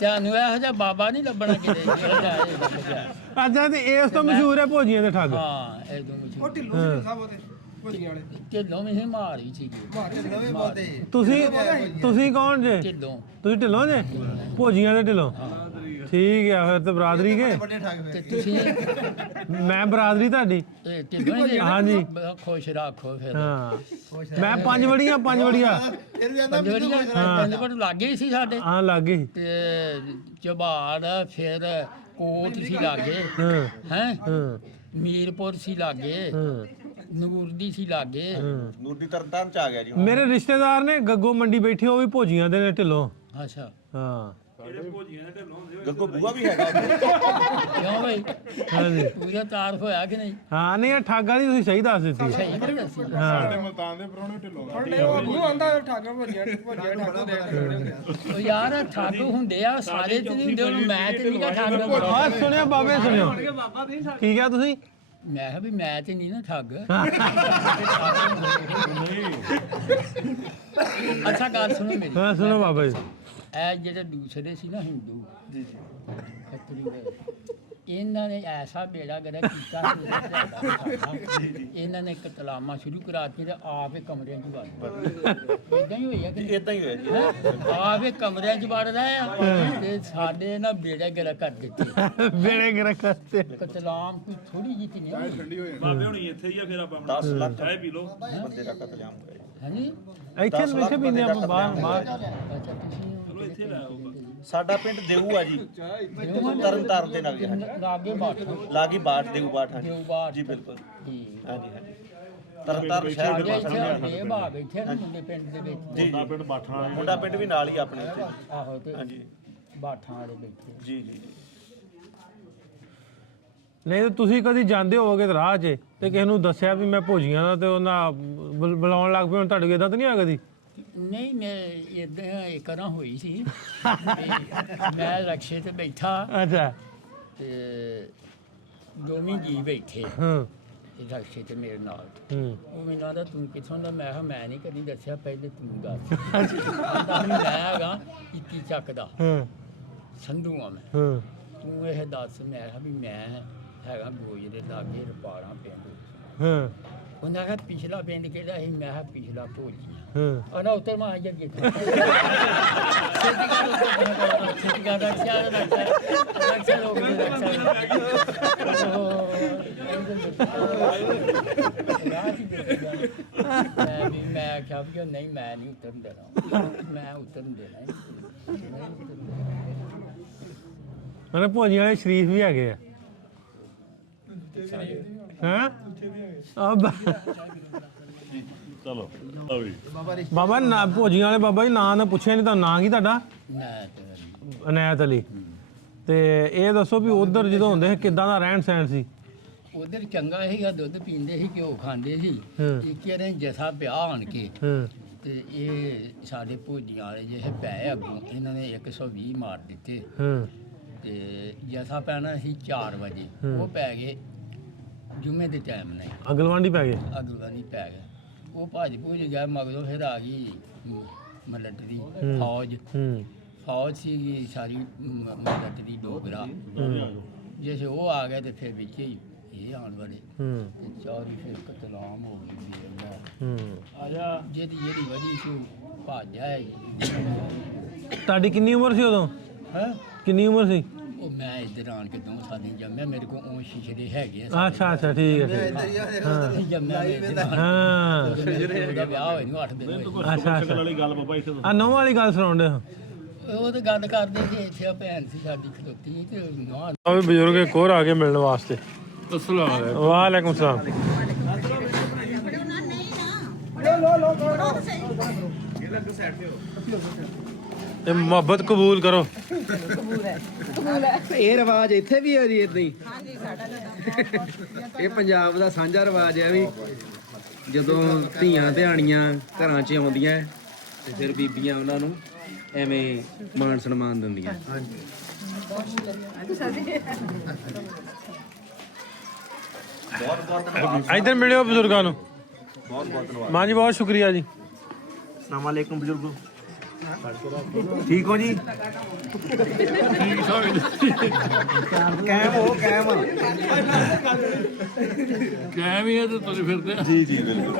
ਤੁਹਾਨੂੰ ਇਹੋ ਜਿਹਾ ਬਾਬਾ ਨਹੀਂ ਲੱਭਣਾ ਕਿਤੇ ਜਿਹੜਾ ਇਹ ਲੱਭ ਗਿਆ। ਅੱਛਾ ਤੇ ਇਸ ਤੋਂ ਮਸ਼ਹੂਰ ਹੈ ਭੋਜੀਆਂ ਦੇ ਠੱਗ। ਹਾਂ ਇਹ ਦੋ ਉਹ ਢਿੱਲੋਂ ਸੀ ਸਭ ਉਹਦੇ ਭੋਜੀਆਂ ਵਾਲੇ ਢਿੱਲੋਂ ਵੀ ਸੀ ਮਾਰ ਵੀ ਸੀ ਤੁਸੀਂ ਕੌਣ ਜੇ? ਢਿੱਲੋਂ ਤੁਸੀਂ ਢਿੱਲੋਂ ਜੇ? ਭੋਜੀਆਂ ਦੇ ਢਿੱਲੋਂ। ਠੀਕ ਆ ਫਿਰ ਤੇ ਬਰਾਦਰੀ ਕੇ ਤੇ ਤੁਸੀਂ ਮੈਂ ਬਰਾਦਰੀ ਤੁਹਾਡੀ। ਇਹ ਢਿੱਲੋਂ ਹੀ ਹਾਂਜੀ। ਬੜਾ ਖੁਸ਼ ਰੱਖੋ ਫਿਰ ਹਾਂ ਮੈਂ ਪੰਜ ਵੜੀਆਂ ਪਿੰਡ ਕੋਲ ਲਾਗੇ ਹੀ ਸੀ ਸਾਡੇ ਹਾਂ ਲੱਗ ਗਈ। ਤੇ ਝਬਾੜ ਫਿਰ ਕੋਟ ਸੀ ਲਾਗੇ ਹਾਂ ਹੈ ਹਾਂ ਮੀਰਪੁਰ ਸੀ ਲਾਗੇ ਨੂਰ ਦੀ ਸੀ ਲਾਗੇ ਨੂਰ ਦੀ ਤਰਨਤਾਰਨ ਚ ਆ ਗਿਆ ਜੀ। ਮੇਰੇ ਰਿਸ਼ਤੇਦਾਰ ਨੇ ਗੱਗੋ ਮੰਡੀ ਬੈਠੇ, ਉਹ ਵੀ ਭੋਜੀਆਂ ਦੇ ਨੇ ਢਿੱਲੋਂ। ਅੱਛਾ ਹਾਂ ਗੱਗੋ ਬੂਆ ਵੀ ਹੈਗਾ ਕਿਉਂ ਬਈ ਹਾਂਜੀ ਪੂਰਾ ਤਾਰ ਹੋਇਆ ਕਿ ਨਹੀਂ ਹਾਂ ਨਹੀਂ ਇਹ ਠੱਗ ਵਾਲੀ ਤੁਸੀਂ ਸਹੀ ਦੱਸ ਦਿੱਤੀ ਹੈ। ਸਹੀ ਨਹੀਂ ਦੱਸੀ ਹਾਂ ਉਹ ਮੂੰਹ ਆਂਦਾ ਠਾਗਾ ਭੋਜੀਆਂ ਠਾਗਾ ਉਹ ਯਾਰ ਠੱਗ ਹੁੰਦੇ ਆ ਸਾਰੇ ਤੇ ਨਹੀਂ ਹੁੰਦੇ ਉਹਨੂੰ ਮੈਂ ਤੇ ਨਹੀਂ ਗਾ ਠੱਗ ਆ ਸੁਣਿਆ ਬਾਬੇ ਸੁਣਿਓ ਕੀ ਕਿਹਾ ਤੁਸੀਂ? ਮੈਂ ਕਿਹਾ ਵੀ ਮੈਂ ਤੇ ਨਹੀਂ ਨਾ ਠੱਗ ਅੱਛਾ ਗੱਲ ਸੁਣੋ ਮੇਰੀ ਹਾਂ ਸੁਣੋ ਬਾਬਾ ਜੀ। ਇਹ ਜਿਹੜੇ ਦੂਸਰੇ ਸੀ ਨਾ ਹਿੰਦੂ ਖੱਤਰੀ ਦੇ ਇਹਨਾਂ ਨੇ ਐਸਾ ਬੇੜਾ ਗਰਕ ਕੀਤਾ ਇਹਨਾਂ ਨੇ ਕਤਲਾਮਾ ਸ਼ੁਰੂ ਕਰਾਤੀ ਤੇ ਆਪੇ ਕਮਰਿਆਂ 'ਚ ਵੜ ਇਦਾਂ ਹੀ ਹੋਇਆ ਕਿ ਇਦਾਂ ਹੀ ਹੋਇਆ ਜੀ। ਆਪੇ ਕਮਰਿਆਂ 'ਚ ਵੜ ਰਹੇ ਆ ਤੇ ਸਾਡੇ ਨਾ ਬੇੜਾ ਗਰਕ ਕਰ ਦਿੱਤੇ ਬੇੜੇ ਗਰਕ ਕਰਤੇ। ਕਤਲਾਮ ਕੋਈ ਥੋੜੀ ਜਿਹੀ ਨਹੀਂ ਬਾਬੇ ਹੁਣੀ ਇੱਥੇ ਹੀ ਆ ਫਿਰ ਆਪਾਂ 10 ਲੱਖ ਚਾਹ ਪੀ ਲਓ ਬੰਦੇ ਦਾ ਕਤਲੇਆਮ ਹੋਇਆ। ਹਾਂਜੀ ਇੱਥੇ ਪੀਂਦੇ ਆਪਾਂ ਬਾਹਰ ਅੱਛਾ ਤੁਸੀਂ ਇੱਥੇ ਲੈ ਆਓ ਸਾਡਾ ਪਿੰਡ ਦੇਊ ਆ ਜੀ, ਤਰਨਤਾਰਨ ਦੇ ਨਾਲ ਲਾਗੇ ਬਾਠ ਲਾਗੀ ਬਾਠ ਦੇਊ ਬਾਠ ਹਾਂਜੀ ਦੇਵਬਾਠ ਜੀ ਬਿਲਕੁਲ ਠੀਕ ਹਾਂਜੀ ਹਾਂਜੀ ਤਰਨਤਾਰਨ ਸ਼ਹਿਰ ਦੇ ਸਾਡੇ ਪਾਸੇ ਇੱਥੇ ਇਹ ਬਾਗ ਇੱਥੇ ਨਾ ਮੁੰਡੇ ਪਿੰਡ ਦੇ ਵਿੱਚ ਜੀ ਮੁੰਡਾ ਪਿੰਡ ਬਾਠਾਂ ਵਾਲਾ ਮੁੰਡਾ ਪਿੰਡ ਵੀ ਨਾਲ ਹੀ ਆਪਣੇ ਇੱਥੇ ਆਹੋ ਤੇ ਹਾਂਜੀ ਬਾਠਾਂ ਵਾਲੇ ਬੈਠੇ ਜੀ ਜੀ ਨਹੀਂ ਤੇ ਤੁਸੀਂ ਕਦੀ ਜਾਂਦੇ ਹੋਵੋਗੇ ਤੇ ਰਾਹ 'ਚ ਤੇ ਕਿਸੇ ਨੂੰ ਦੱਸਿਆ ਵੀ ਮੈਂ ਭੋਜੀਆਂ ਦਾ ਤੇ ਉਹਨਾਂ ਬੁਲਾਉਣ ਲੱਗ ਪਏ, ਹੁਣ ਤੁਹਾਡੇ ਕੋਲ ਇਦਾਂ ਤਾਂ ਨਹੀਂ ਹੋਇਆ ਕਦੀ? ਨਹੀਂ ਮੈਂ ਇਦਾਂ ਇੱਕ ਨਾ ਹੋਈ ਸੀ ਮੈਂ ਰਕਸ਼ੇ ਤੇ ਬੈਠਾ ਅੱਛਾ ਤੇ ਦੋਵੇਂ ਜੀ ਬੈਠੇ ਹਾਂ ਰਕਸ਼ੇ ਤੇ ਮੇਰੇ ਨਾਲ ਹੂੰ ਉਹ ਮੈਨੂੰ ਆਦਾ ਤੂੰ ਕਿੱਥੋਂ ਦਾ? ਮੈਂ ਕਿਹਾ ਮੈਂ ਨਹੀਂ ਕਦੀ ਦੱਸਿਆ, ਪਹਿਲੇ ਤੂੰ ਦੱਸ। ਆਂਦਾ ਵੀ ਮੈਂ ਹੈਗਾ 21 ਚੱਕ ਦਾ ਹਾਂ ਸੰਧੂ ਆ ਮੈਂ, ਹਾਂ ਤੂੰ ਇਹ ਦੱਸ। ਮੈਂ ਕਿਹਾ ਵੀ ਮੈਂ ਹੈਗਾ ਗੋਜ ਦੇ ਲਾਗੇ ਰਪਾੜਾਂ ਪਿੰਡ। ਹਾਂ ਉਹਨਾਂ ਕਿਹਾ ਪਿਛਲਾ ਪਿੰਡ ਕਿਹੜਾ ਸੀ? ਮੈਂ ਕਿਹਾ ਪਿਛਲਾ ਭੋਜੀ। ਹਾਂ ਅਨਾ ਉੱਤਰ ਮਾ ਆਇਆ ਕਿ ਛੇਤੀ ਕਰ ਰੱਖਿਆ ਰੱਖਿਆ ਲੋਕ ਮੈਂ ਕਿਹਾ ਵੀ ਨਹੀਂ ਮੈਂ ਨਹੀਂ ਉਤਰਨ ਦੇਣਾ, ਮੈਂ ਉਤਰਨ ਦੇਣਾ ਉਹਨੇ ਭੋਜੀਆਂ ਵਾਲੇ ਸ਼ਰੀਫ ਵੀ ਹੈਗੇ ਆ ਹਾਂ ਚਲੋ ਆ ਵੀ ਬਾਬਾ ਨਾ ਭੋਜੀਆਂ ਵਾਲੇ ਬਾਬਾ ਜੀ ਨਾਂ ਨਾ ਪੁੱਛਿਆ ਨਹੀਂ ਤਾਂ ਨਾਂ ਕੀ ਤੁਹਾਡਾ? ਅਨੈਤ ਅਲੀ। ਤੇ ਇਹ ਦੱਸੋ ਵੀ ਉਧਰ ਜਦੋਂ ਹੁੰਦੇ ਸੀ ਕਿੱਦਾਂ ਦਾ ਰਹਿਣ ਸਹਿਣ ਸੀ? ਉਧਰ ਚੰਗਾ ਸੀਗਾ, ਦੁੱਧ ਪੀਂਦੇ ਸੀ, ਘਿਓ ਖਾਂਦੇ ਸੀ। ਇੱਕ ਵਾਰ ਜਥਾ ਵਿਆਹ ਆਣ ਕੇ ਤੇ ਇਹ ਸਾਡੇ ਭੋਜੀਆਂ ਵਾਲੇ ਜਿਹੇ ਪੈ ਅੱਗੋਂ ਇਹਨਾਂ ਨੇ 120 ਮਾਰ ਦਿੱਤੇ ਤੇ ਜਥਾ ਪੈਣਾ ਸੀ 4 ਵਜੇ, ਉਹ ਪੈ ਗਏ ਜੁਮੇ ਦੇ ਟਾਈਮ ਨਹੀਂ, ਅਗਲਵਾਂਡੀ ਪੈ ਗਏ। ਅਗਲਵਾਂਡੀ ਪੈ ਗਏ। ਉਹ ਭੱਜ ਭੁੱਜ ਗਿਆ, ਮਗਰੋਂ ਫਿਰ ਆ ਗਈ ਮਿਲਟਰੀ ਫੌਜ ਸੀਗੀ ਸਾਰੀ ਮਿਲਟਰੀ ਡੋਗਰਾ। ਜੇ ਉਹ ਆ ਗਏ ਤੇ ਫਿਰ ਵਿੱਚ ਹੀ ਇਹ ਆਉਣ ਵਾਲੇ ਤੇ ਚੌਰੀ ਫਿਰ ਕਤਲਾਮ ਹੋ ਗਈ। ਆਜਾ ਜਿਹਦੀ ਵਜੀ ਸੀ ਭੱਜ ਆਇਆ ਜੀ। ਤੁਹਾਡੀ ਕਿੰਨੀ ਉਮਰ ਸੀ ਉਦੋਂ? ਹੈ ਕਿੰਨੀ ਉਮਰ ਸੀ? ਉਹ ਮੈਂ ਇੱਧਰ ਆਣ ਕੇ 2 ਸਾਲ ਨਹੀਂ ਜੰਮਿਆ, ਮੇਰੇ ਕੋਲ ਉਹ ਸ਼ੀਸ਼ੇ ਦੇ ਹੈਗੇ ਆ। ਅੱਛਾ ਠੀਕ ਹੈ ਜੰਮਿਆ ਹਾਂ ਉਹਦਾ ਵਿਆਹ ਹੋਇਆ ਨੂੰ 8 ਦਿਨ ਹੋਏ। ਅੱਛਾ ਵਾਲੀ ਗੱਲ ਬਾਬਾ ਇੱਥੇ ਆ ਨੌਂ ਵਾਲੀ ਗੱਲ ਸੁਣਾਉਂਦੇ ਹਾਂ। ਉਹ ਤਾਂ ਗੱਲ ਕਰਦੇ ਸੀ ਇੱਥੇ ਭੈਣ ਸੀ ਸਾਡੀ ਖਲੋਤੀ ਤੇ ਨਾ ਉਹ ਬਜ਼ੁਰਗ ਇੱਕ ਹੋਰ ਆ ਕੇ ਮਿਲਣ ਵਾਸਤੇ। ਵਾਲੇਕੁਮ ਸਲਾਮ। ਤੇ ਮੁਹੱਬਤ ਕਬੂਲ ਕਰੋ। ਇਹ ਰਿਵਾਜ ਇੱਥੇ ਵੀ ਹੈ ਜੀ ਇਦਾਂ ਹੀ? ਹਾਂਜੀ ਸਾਡਾ ਇਹ ਪੰਜਾਬ ਦਾ ਸਾਂਝਾ ਰਿਵਾਜ ਹੈ ਵੀ ਜਦੋਂ ਧੀਆਂ ਧਿਆਣੀਆਂ ਘਰਾਂ 'ਚ ਆਉਂਦੀਆਂ ਤੇ ਫਿਰ ਬੀਬੀਆਂ ਉਹਨਾਂ ਨੂੰ ਐਵੇਂ ਮਾਣ ਸਨਮਾਨ ਦਿੰਦੀਆਂ। ਇੱਧਰ ਮਿਲਿਓ ਬਜ਼ੁਰਗਾਂ ਨੂੰ। ਬਹੁਤ ਬਹੁਤ ਧੰਨਵਾਦ। ਮਾਂ ਜੀ ਬਹੁਤ ਸ਼ੁਕਰੀਆ ਜੀ। ਅਸਲਾਮ ਵਾਲੇਕੁਮ ਬਜ਼ੁਰਗੋ, ਠੀਕ ਹੋ ਜੀ? ਕਾਇਮ ਹੋ, ਕਾਇਮ ਕਾਇਮ ਹੀ ਹੈ ਤੇ ਤੁਰੇ ਫਿਰਦੇ ਆ। ਜੀ ਜੀ ਬਿਲਕੁਲ।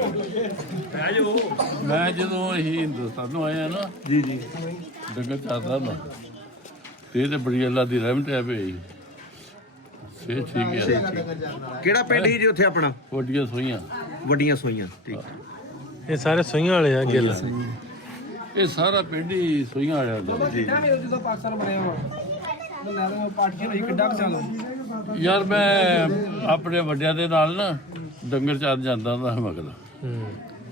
ਮੈਂ ਜਦੋਂ ਅਸੀਂ ਹਿੰਦੁਸਤਾਨੋਂ ਆਏ ਆ ਨਾ ਜੀ ਜੀ ਡੰਗਰ ਚਾਰਦਾ ਨਾ ਇਹ ਤੇ ਬੜੀ ਅੱਲਾ ਦੀ ਰਹਿਮਤ ਹੈ ਭਈ ਸੇ ਠੀਕ ਹੈ। ਕਿਹੜਾ ਪਿੰਡ ਸੀ ਜੀ ਉੱਥੇ ਆਪਣਾ? ਵੱਡੀਆਂ ਸੋਈਆਂ ਵੱਡੀਆਂ ਸੋਈਆਂ। ਠੀਕ। ਇਹ ਸਾਰੇ ਸੋਈਆਂ ਵਾਲੇ ਆ ਗਿੱਲ। ਇਹ ਸਾਰਾ ਪਿੰਡ ਹੀ ਸੋਈਆਂ ਵਾਲਿਆਂ ਦਾ। ਜਦੋਂ ਪਾਕਿਸਤਾਨ ਬਣਿਆ ਵਾ ਪਾਰਟੀਸ਼ਨ ਹੋਈ ਕਿੱਡਾ ਕੁ ਸਾਲ ਯਾਰ ਮੈਂ ਆਪਣੇ ਵੱਡਿਆਂ ਦੇ ਨਾਲ ਨਾ ਡੰਗਰ ਚਾਰ ਜਾਂਦਾ ਹੁੰਦਾ ਮਗਰ।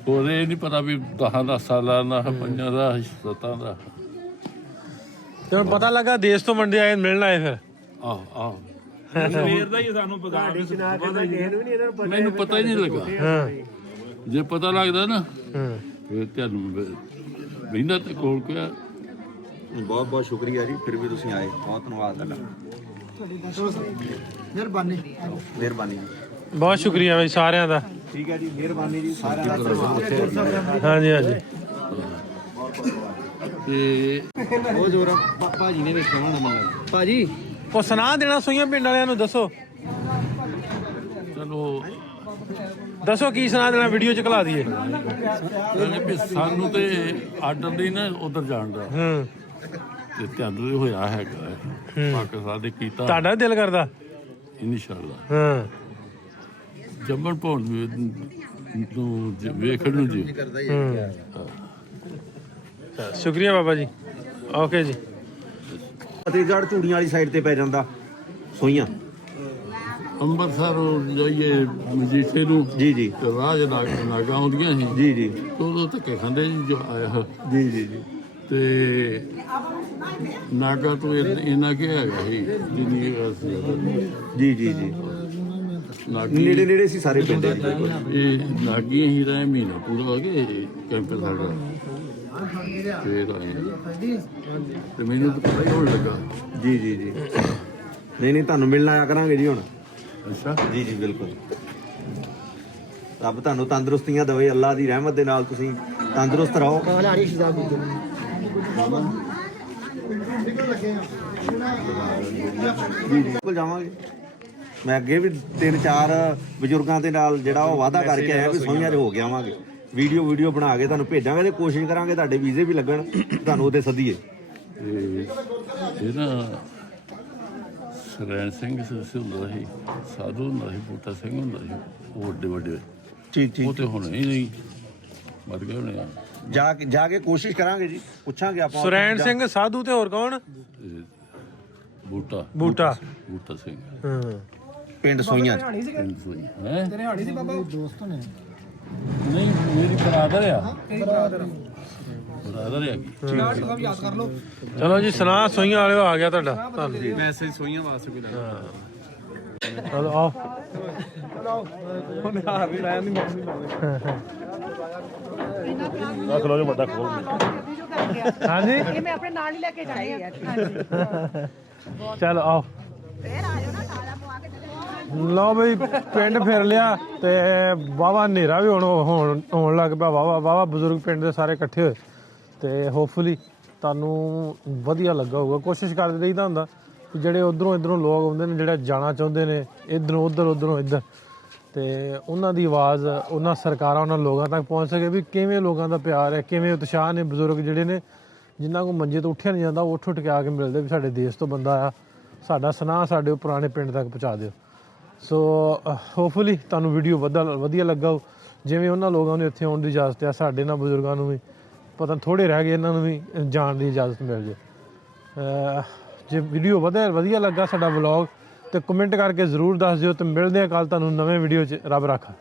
ਉਹਦੇ ਇਹ ਨਹੀਂ ਪਤਾ ਵੀ 10 ਸਾਲਾਂ ਦਾ 5 ਦਾ 7 ਦਾ। ਤੇ ਪਤਾ ਲੱਗਾ ਦੇਸ਼ ਤੋਂ ਮੰਡੇ ਆਏ ਮਿਲਣ ਆਏ ਫਿਰ। ਆਹ ਮੈਨੂੰ ਪਤਾ ਹੀ ਨਹੀਂ ਲੱਗਾ। ਜੇ ਪਤਾ ਲੱਗਦਾ ਨਾ ਫਿਰ ਤੁਹਾਨੂੰ ਮਹੀਨਾ ਤੇ ਕੋਲ ਪਿਆ। ਬਹੁਤ ਬਹੁਤ ਸ਼ੁਕਰੀਆ ਜੀ, ਫਿਰ ਵੀ ਤੁਸੀਂ ਆਏ, ਬਹੁਤ ਧੰਨਵਾਦ ਤੁਹਾਡਾ। ਮਿਹਰਬਾਨੀ। ਮਿਹਰਬਾਨੀ ਜੀ, ਬਹੁਤ ਸ਼ੁਕਰੀਆ ਬਾਈ ਸਾਰਿਆਂ ਦਾ। ਠੀਕ ਹੈ ਜੀ, ਮਿਹਰਬਾਨੀ ਜੀ ਸਾਰਿਆਂ ਦਾ। ਹਾਂਜੀ ਹਾਂਜੀ। ਤੇ ਉਹ ਜੋਰਾ ਭਾਜੀ ਨੇ ਵੇਖਿਆ ਹੋਣਾ ਮੈਨੂੰ ਭਾਜੀ। ਉਹ ਸੁਣਾ ਦੇਣਾ ਸੋਈਆਂ ਪਿੰਡ ਵਾਲਿਆਂ ਨੂੰ, ਦੱਸੋ ਚਲੋ ਦੱਸੋ ਕੀ ਸੁਣਾ ਦੇਣਾ, ਵੀਡੀਓ ਚ ਘਲਾ ਦਈਏ। ਵੀ ਸਾਨੂੰ ਤੇ ਆਰਡਰ ਨਹੀਂ ਨਾ ਉਧਰ ਜਾਣ ਦਾ ਤੇ ਤੁਹਾਨੂੰ ਹੋਇਆ ਹੈਗਾ ਪਾਕਿਸਤਾਨ ਦੇ ਕੀਤਾ। ਤੁਹਾਡਾ ਦਿਲ ਕਰਦਾ ਇਨਸ਼ਾਅੱਲਾ ਜੰਮਣ ਭੌਣ ਨੂੰ ਵੇਖਣ ਨੂੰ ਜੀ। ਸ਼ੁਕਰੀਆ ਬਾਬਾ ਜੀ, ਓਕੇ ਜੀ। ਫਤਿਹਗੜ੍ਹ ਚੂੜੀਆਂ ਵਾਲੀ ਸਾਈਡ ਤੇ ਪੈ ਜਾਂਦਾ ਸੋਈਆਂ। ਅੰਮ੍ਰਿਤਸਰ ਜਾਈਏ ਮਜੀਠੇ ਨੂੰ ਜੀ ਜੀ ਰਾਜ ਨਾਗਾ ਆਉਂਦੀਆਂ ਸੀ ਜੀ ਜੀ ਉਦੋਂ ਧੱਕੇ ਖਾਂਦੇ ਜੀ ਜੋ ਆਇਆ ਜੀ ਜੀ ਜੀ ਤੇ ਨਾਗਾ ਤੋਂ ਇਹਨਾਂ ਕੀ ਹੈਗਾ ਸੀ ਜਿੰਨੀ ਜੀ ਜੀ ਜੀ ਨਾਗੀ ਨੇੜੇ ਨੇੜੇ ਸੀ ਸਾਰੇ ਪਿੰਡ। ਇਹ ਨਾਗੀਆਂ ਹੀ ਰਹੇ ਮਹੀਨਾ ਪੂਰਾ ਹੋ ਗਿਆ ਕੈਂਪ ਸਾਡਾ ਫਿਰ ਆਏ ਤੇ ਮੈਨੂੰ ਤਾਂ ਪਤਾ ਹੀ ਹੋਣ ਲੱਗਾ। ਜੀ ਜੀ ਜੀ ਨਹੀਂ ਨਹੀਂ, ਤੁਹਾਨੂੰ ਮਿਲਣ ਆਇਆ ਕਰਾਂਗੇ ਜੀ ਹੁਣ। ਅੱਛਾ ਜੀ ਜੀ ਬਿਲਕੁਲ। ਰੱਬ ਤੁਹਾਨੂੰ ਤੰਦਰੁਸਤੀਆਂ ਦੇਵੇ, ਅੱਲਾ ਦੀ ਰਹਿਮਤ ਦੇ ਨਾਲ ਤੁਸੀਂ ਤੰਦਰੁਸਤ ਰਹੋ। ਬਿਲਕੁਲ ਜਾਵਾਂਗੇ। ਮੈਂ ਅੱਗੇ ਵੀ 3-4 ਬਜ਼ੁਰਗਾਂ ਦੇ ਨਾਲ ਜਿਹੜਾ ਉਹ ਵਾਅਦਾ ਕਰਕੇ ਆਇਆ ਵੀ ਸੋਈਆਂ 'ਚ ਹੋ ਕੇ ਆਵਾਂਗੇ। ਵੀਡੀਓ ਬਣਾ ਕੇ ਤੁਹਾਨੂੰ ਭੇਜਾਂਗੇ ਤੇ ਕੋਸ਼ਿਸ਼ ਕਰਾਂਗੇ ਤੁਹਾਡੇ ਵੀਜ਼ੇ ਵੀ ਲੱਗਣ, ਤੁਹਾਨੂੰ ਉਹਦੇ ਸੱਦੀਏ। ਇਹ ਨਾ ਸਰੈਣ ਸਿੰਘ ਹੁੰਦਾ ਸੀ, ਸਾਧੂ ਹੁੰਦਾ ਸੀ, ਬੂਟਾ ਸਿੰਘ ਹੁੰਦਾ ਸੀ, ਉਹ ਵੱਡੇ ਵੱਡੇ ਠੀਕ ਉਹ ਤੇ ਹੁਣ ਹੀ ਨਹੀਂ ਮਰ ਗਏ ਹੋਣੇ ਆ। ਜਾ ਕੇ ਕੋਸ਼ਿਸ਼ ਕਰਾਂਗੇ ਜੀ, ਪੁੱਛਾਂਗੇ ਆਪਾਂ। ਸੁਰੈਣ ਸਿੰਘ ਸਾਧੂ ਤੇ ਹੋਰ ਕੌਣ? ਬੂਟਾ ਸਿੰਘ ਪਿੰਡ ਸੋਈਆਂ 'ਚ। ਹੈ ਤੇਰੇ ਹਾੜੀ ਸੀ ਬਾਬਾ ਦੋਸਤ ਨੇ। ਨਹੀਂ ਮੇਰੀ ਬਰਾਦਰ ਆ। ਬਰਾਦਰ ਆ ਸਭ ਯਾਦ ਕਰ ਲਓ। ਚਲੋ ਜੀ, ਸੁਣਾ ਸੋਈਆਂ ਵਾਲਿਓ ਆ ਗਿਆ ਤੁਹਾਡਾ। ਤੁਹਾਨੂੰ ਮੈਸੇਜ ਸੋਈਆਂ ਵਾਸਤੇ ਕੋਈ ਚਲੋ ਆਓ। ਰੱਖ ਲਓ ਜੋ ਵੱਡਾ ਖੋਲ। ਹਾਂਜੀ ਇਹ ਮੈਂ ਆਪਣੇ ਨਾਲ ਹੀ ਲੈ ਕੇ ਜਾਣੀ ਆ। ਚਲੋ ਆਓ। ਲਓ ਬਈ, ਪਿੰਡ ਫਿਰ ਲਿਆ ਤੇ ਵਾਹਵਾ ਹਨੇਰਾ ਵੀ ਹੋਣ ਲੱਗ ਪਿਆ। ਵਾਹਵਾ ਬਜ਼ੁਰਗ ਪਿੰਡ ਦੇ ਸਾਰੇ ਇਕੱਠੇ ਹੋਏ ਤੇ ਹੋਪਫੁਲੀ ਤੁਹਾਨੂੰ ਵਧੀਆ ਲੱਗਾ ਹੋਊਗਾ। ਕੋਸ਼ਿਸ਼ ਕਰਦੇ ਰਹੀਦਾ ਹੁੰਦਾ ਕਿ ਜਿਹੜੇ ਉਧਰੋਂ ਇੱਧਰੋਂ ਲੋਕ ਆਉਂਦੇ ਨੇ, ਜਿਹੜੇ ਜਾਣਾ ਚਾਹੁੰਦੇ ਨੇ ਇੱਧਰੋਂ ਉੱਧਰੋਂ ਇੱਧਰ, ਤੇ ਉਹਨਾਂ ਦੀ ਆਵਾਜ਼ ਉਹਨਾਂ ਸਰਕਾਰਾਂ ਉਹਨਾਂ ਲੋਕਾਂ ਤੱਕ ਪਹੁੰਚ ਸਕੇ ਵੀ ਕਿਵੇਂ ਲੋਕਾਂ ਦਾ ਪਿਆਰ ਹੈ, ਕਿਵੇਂ ਉਤਸ਼ਾਹ ਨੇ। ਬਜ਼ੁਰਗ ਜਿਹੜੇ ਨੇ ਜਿਨ੍ਹਾਂ ਕੋਲ ਮੰਜੇ ਤੋਂ ਉੱਠਿਆ ਨਹੀਂ ਜਾਂਦਾ, ਉਹ ਉੱਠ ਕੇ ਆ ਕੇ ਮਿਲਦੇ ਵੀ ਸਾਡੇ ਦੇਸ਼ ਤੋਂ ਬੰਦਾ ਆ, ਸਾਡਾ ਸੁਨਾਹ ਸਾਡੇ ਪੁਰਾਣੇ ਪਿੰਡ ਤੱਕ ਪਹੁੰਚਾ ਦਿਓ। ਸੋ ਹੋਪਫੁਲੀ ਤੁਹਾਨੂੰ ਵੀਡੀਓ ਵਧੀਆ ਲੱਗਾ। ਜਿਵੇਂ ਉਹਨਾਂ ਲੋਕਾਂ ਨੂੰ ਇੱਥੇ ਆਉਣ ਦੀ ਇਜਾਜ਼ਤ ਆ, ਸਾਡੇ ਨਾਲ ਬਜ਼ੁਰਗਾਂ ਨੂੰ ਵੀ ਪਤਾ ਥੋੜ੍ਹੇ ਰਹਿ ਗਏ, ਇਹਨਾਂ ਨੂੰ ਵੀ ਜਾਣ ਦੀ ਇਜਾਜ਼ਤ ਮਿਲ ਜਾਏ। ਜੇ ਵੀਡੀਓ ਵਧੀਆ ਲੱਗਾ ਸਾਡਾ ਵਲੌਗ, ਤੇ ਕਮੈਂਟ ਕਰਕੇ ਜ਼ਰੂਰ ਦੱਸ ਦਿਓ। ਤੇ ਮਿਲਦੇ ਹਾਂ ਕੱਲ੍ਹ ਤੁਹਾਨੂੰ ਨਵੇਂ ਵੀਡੀਓ 'ਚ। ਰੱਬ ਰਾਖਾ।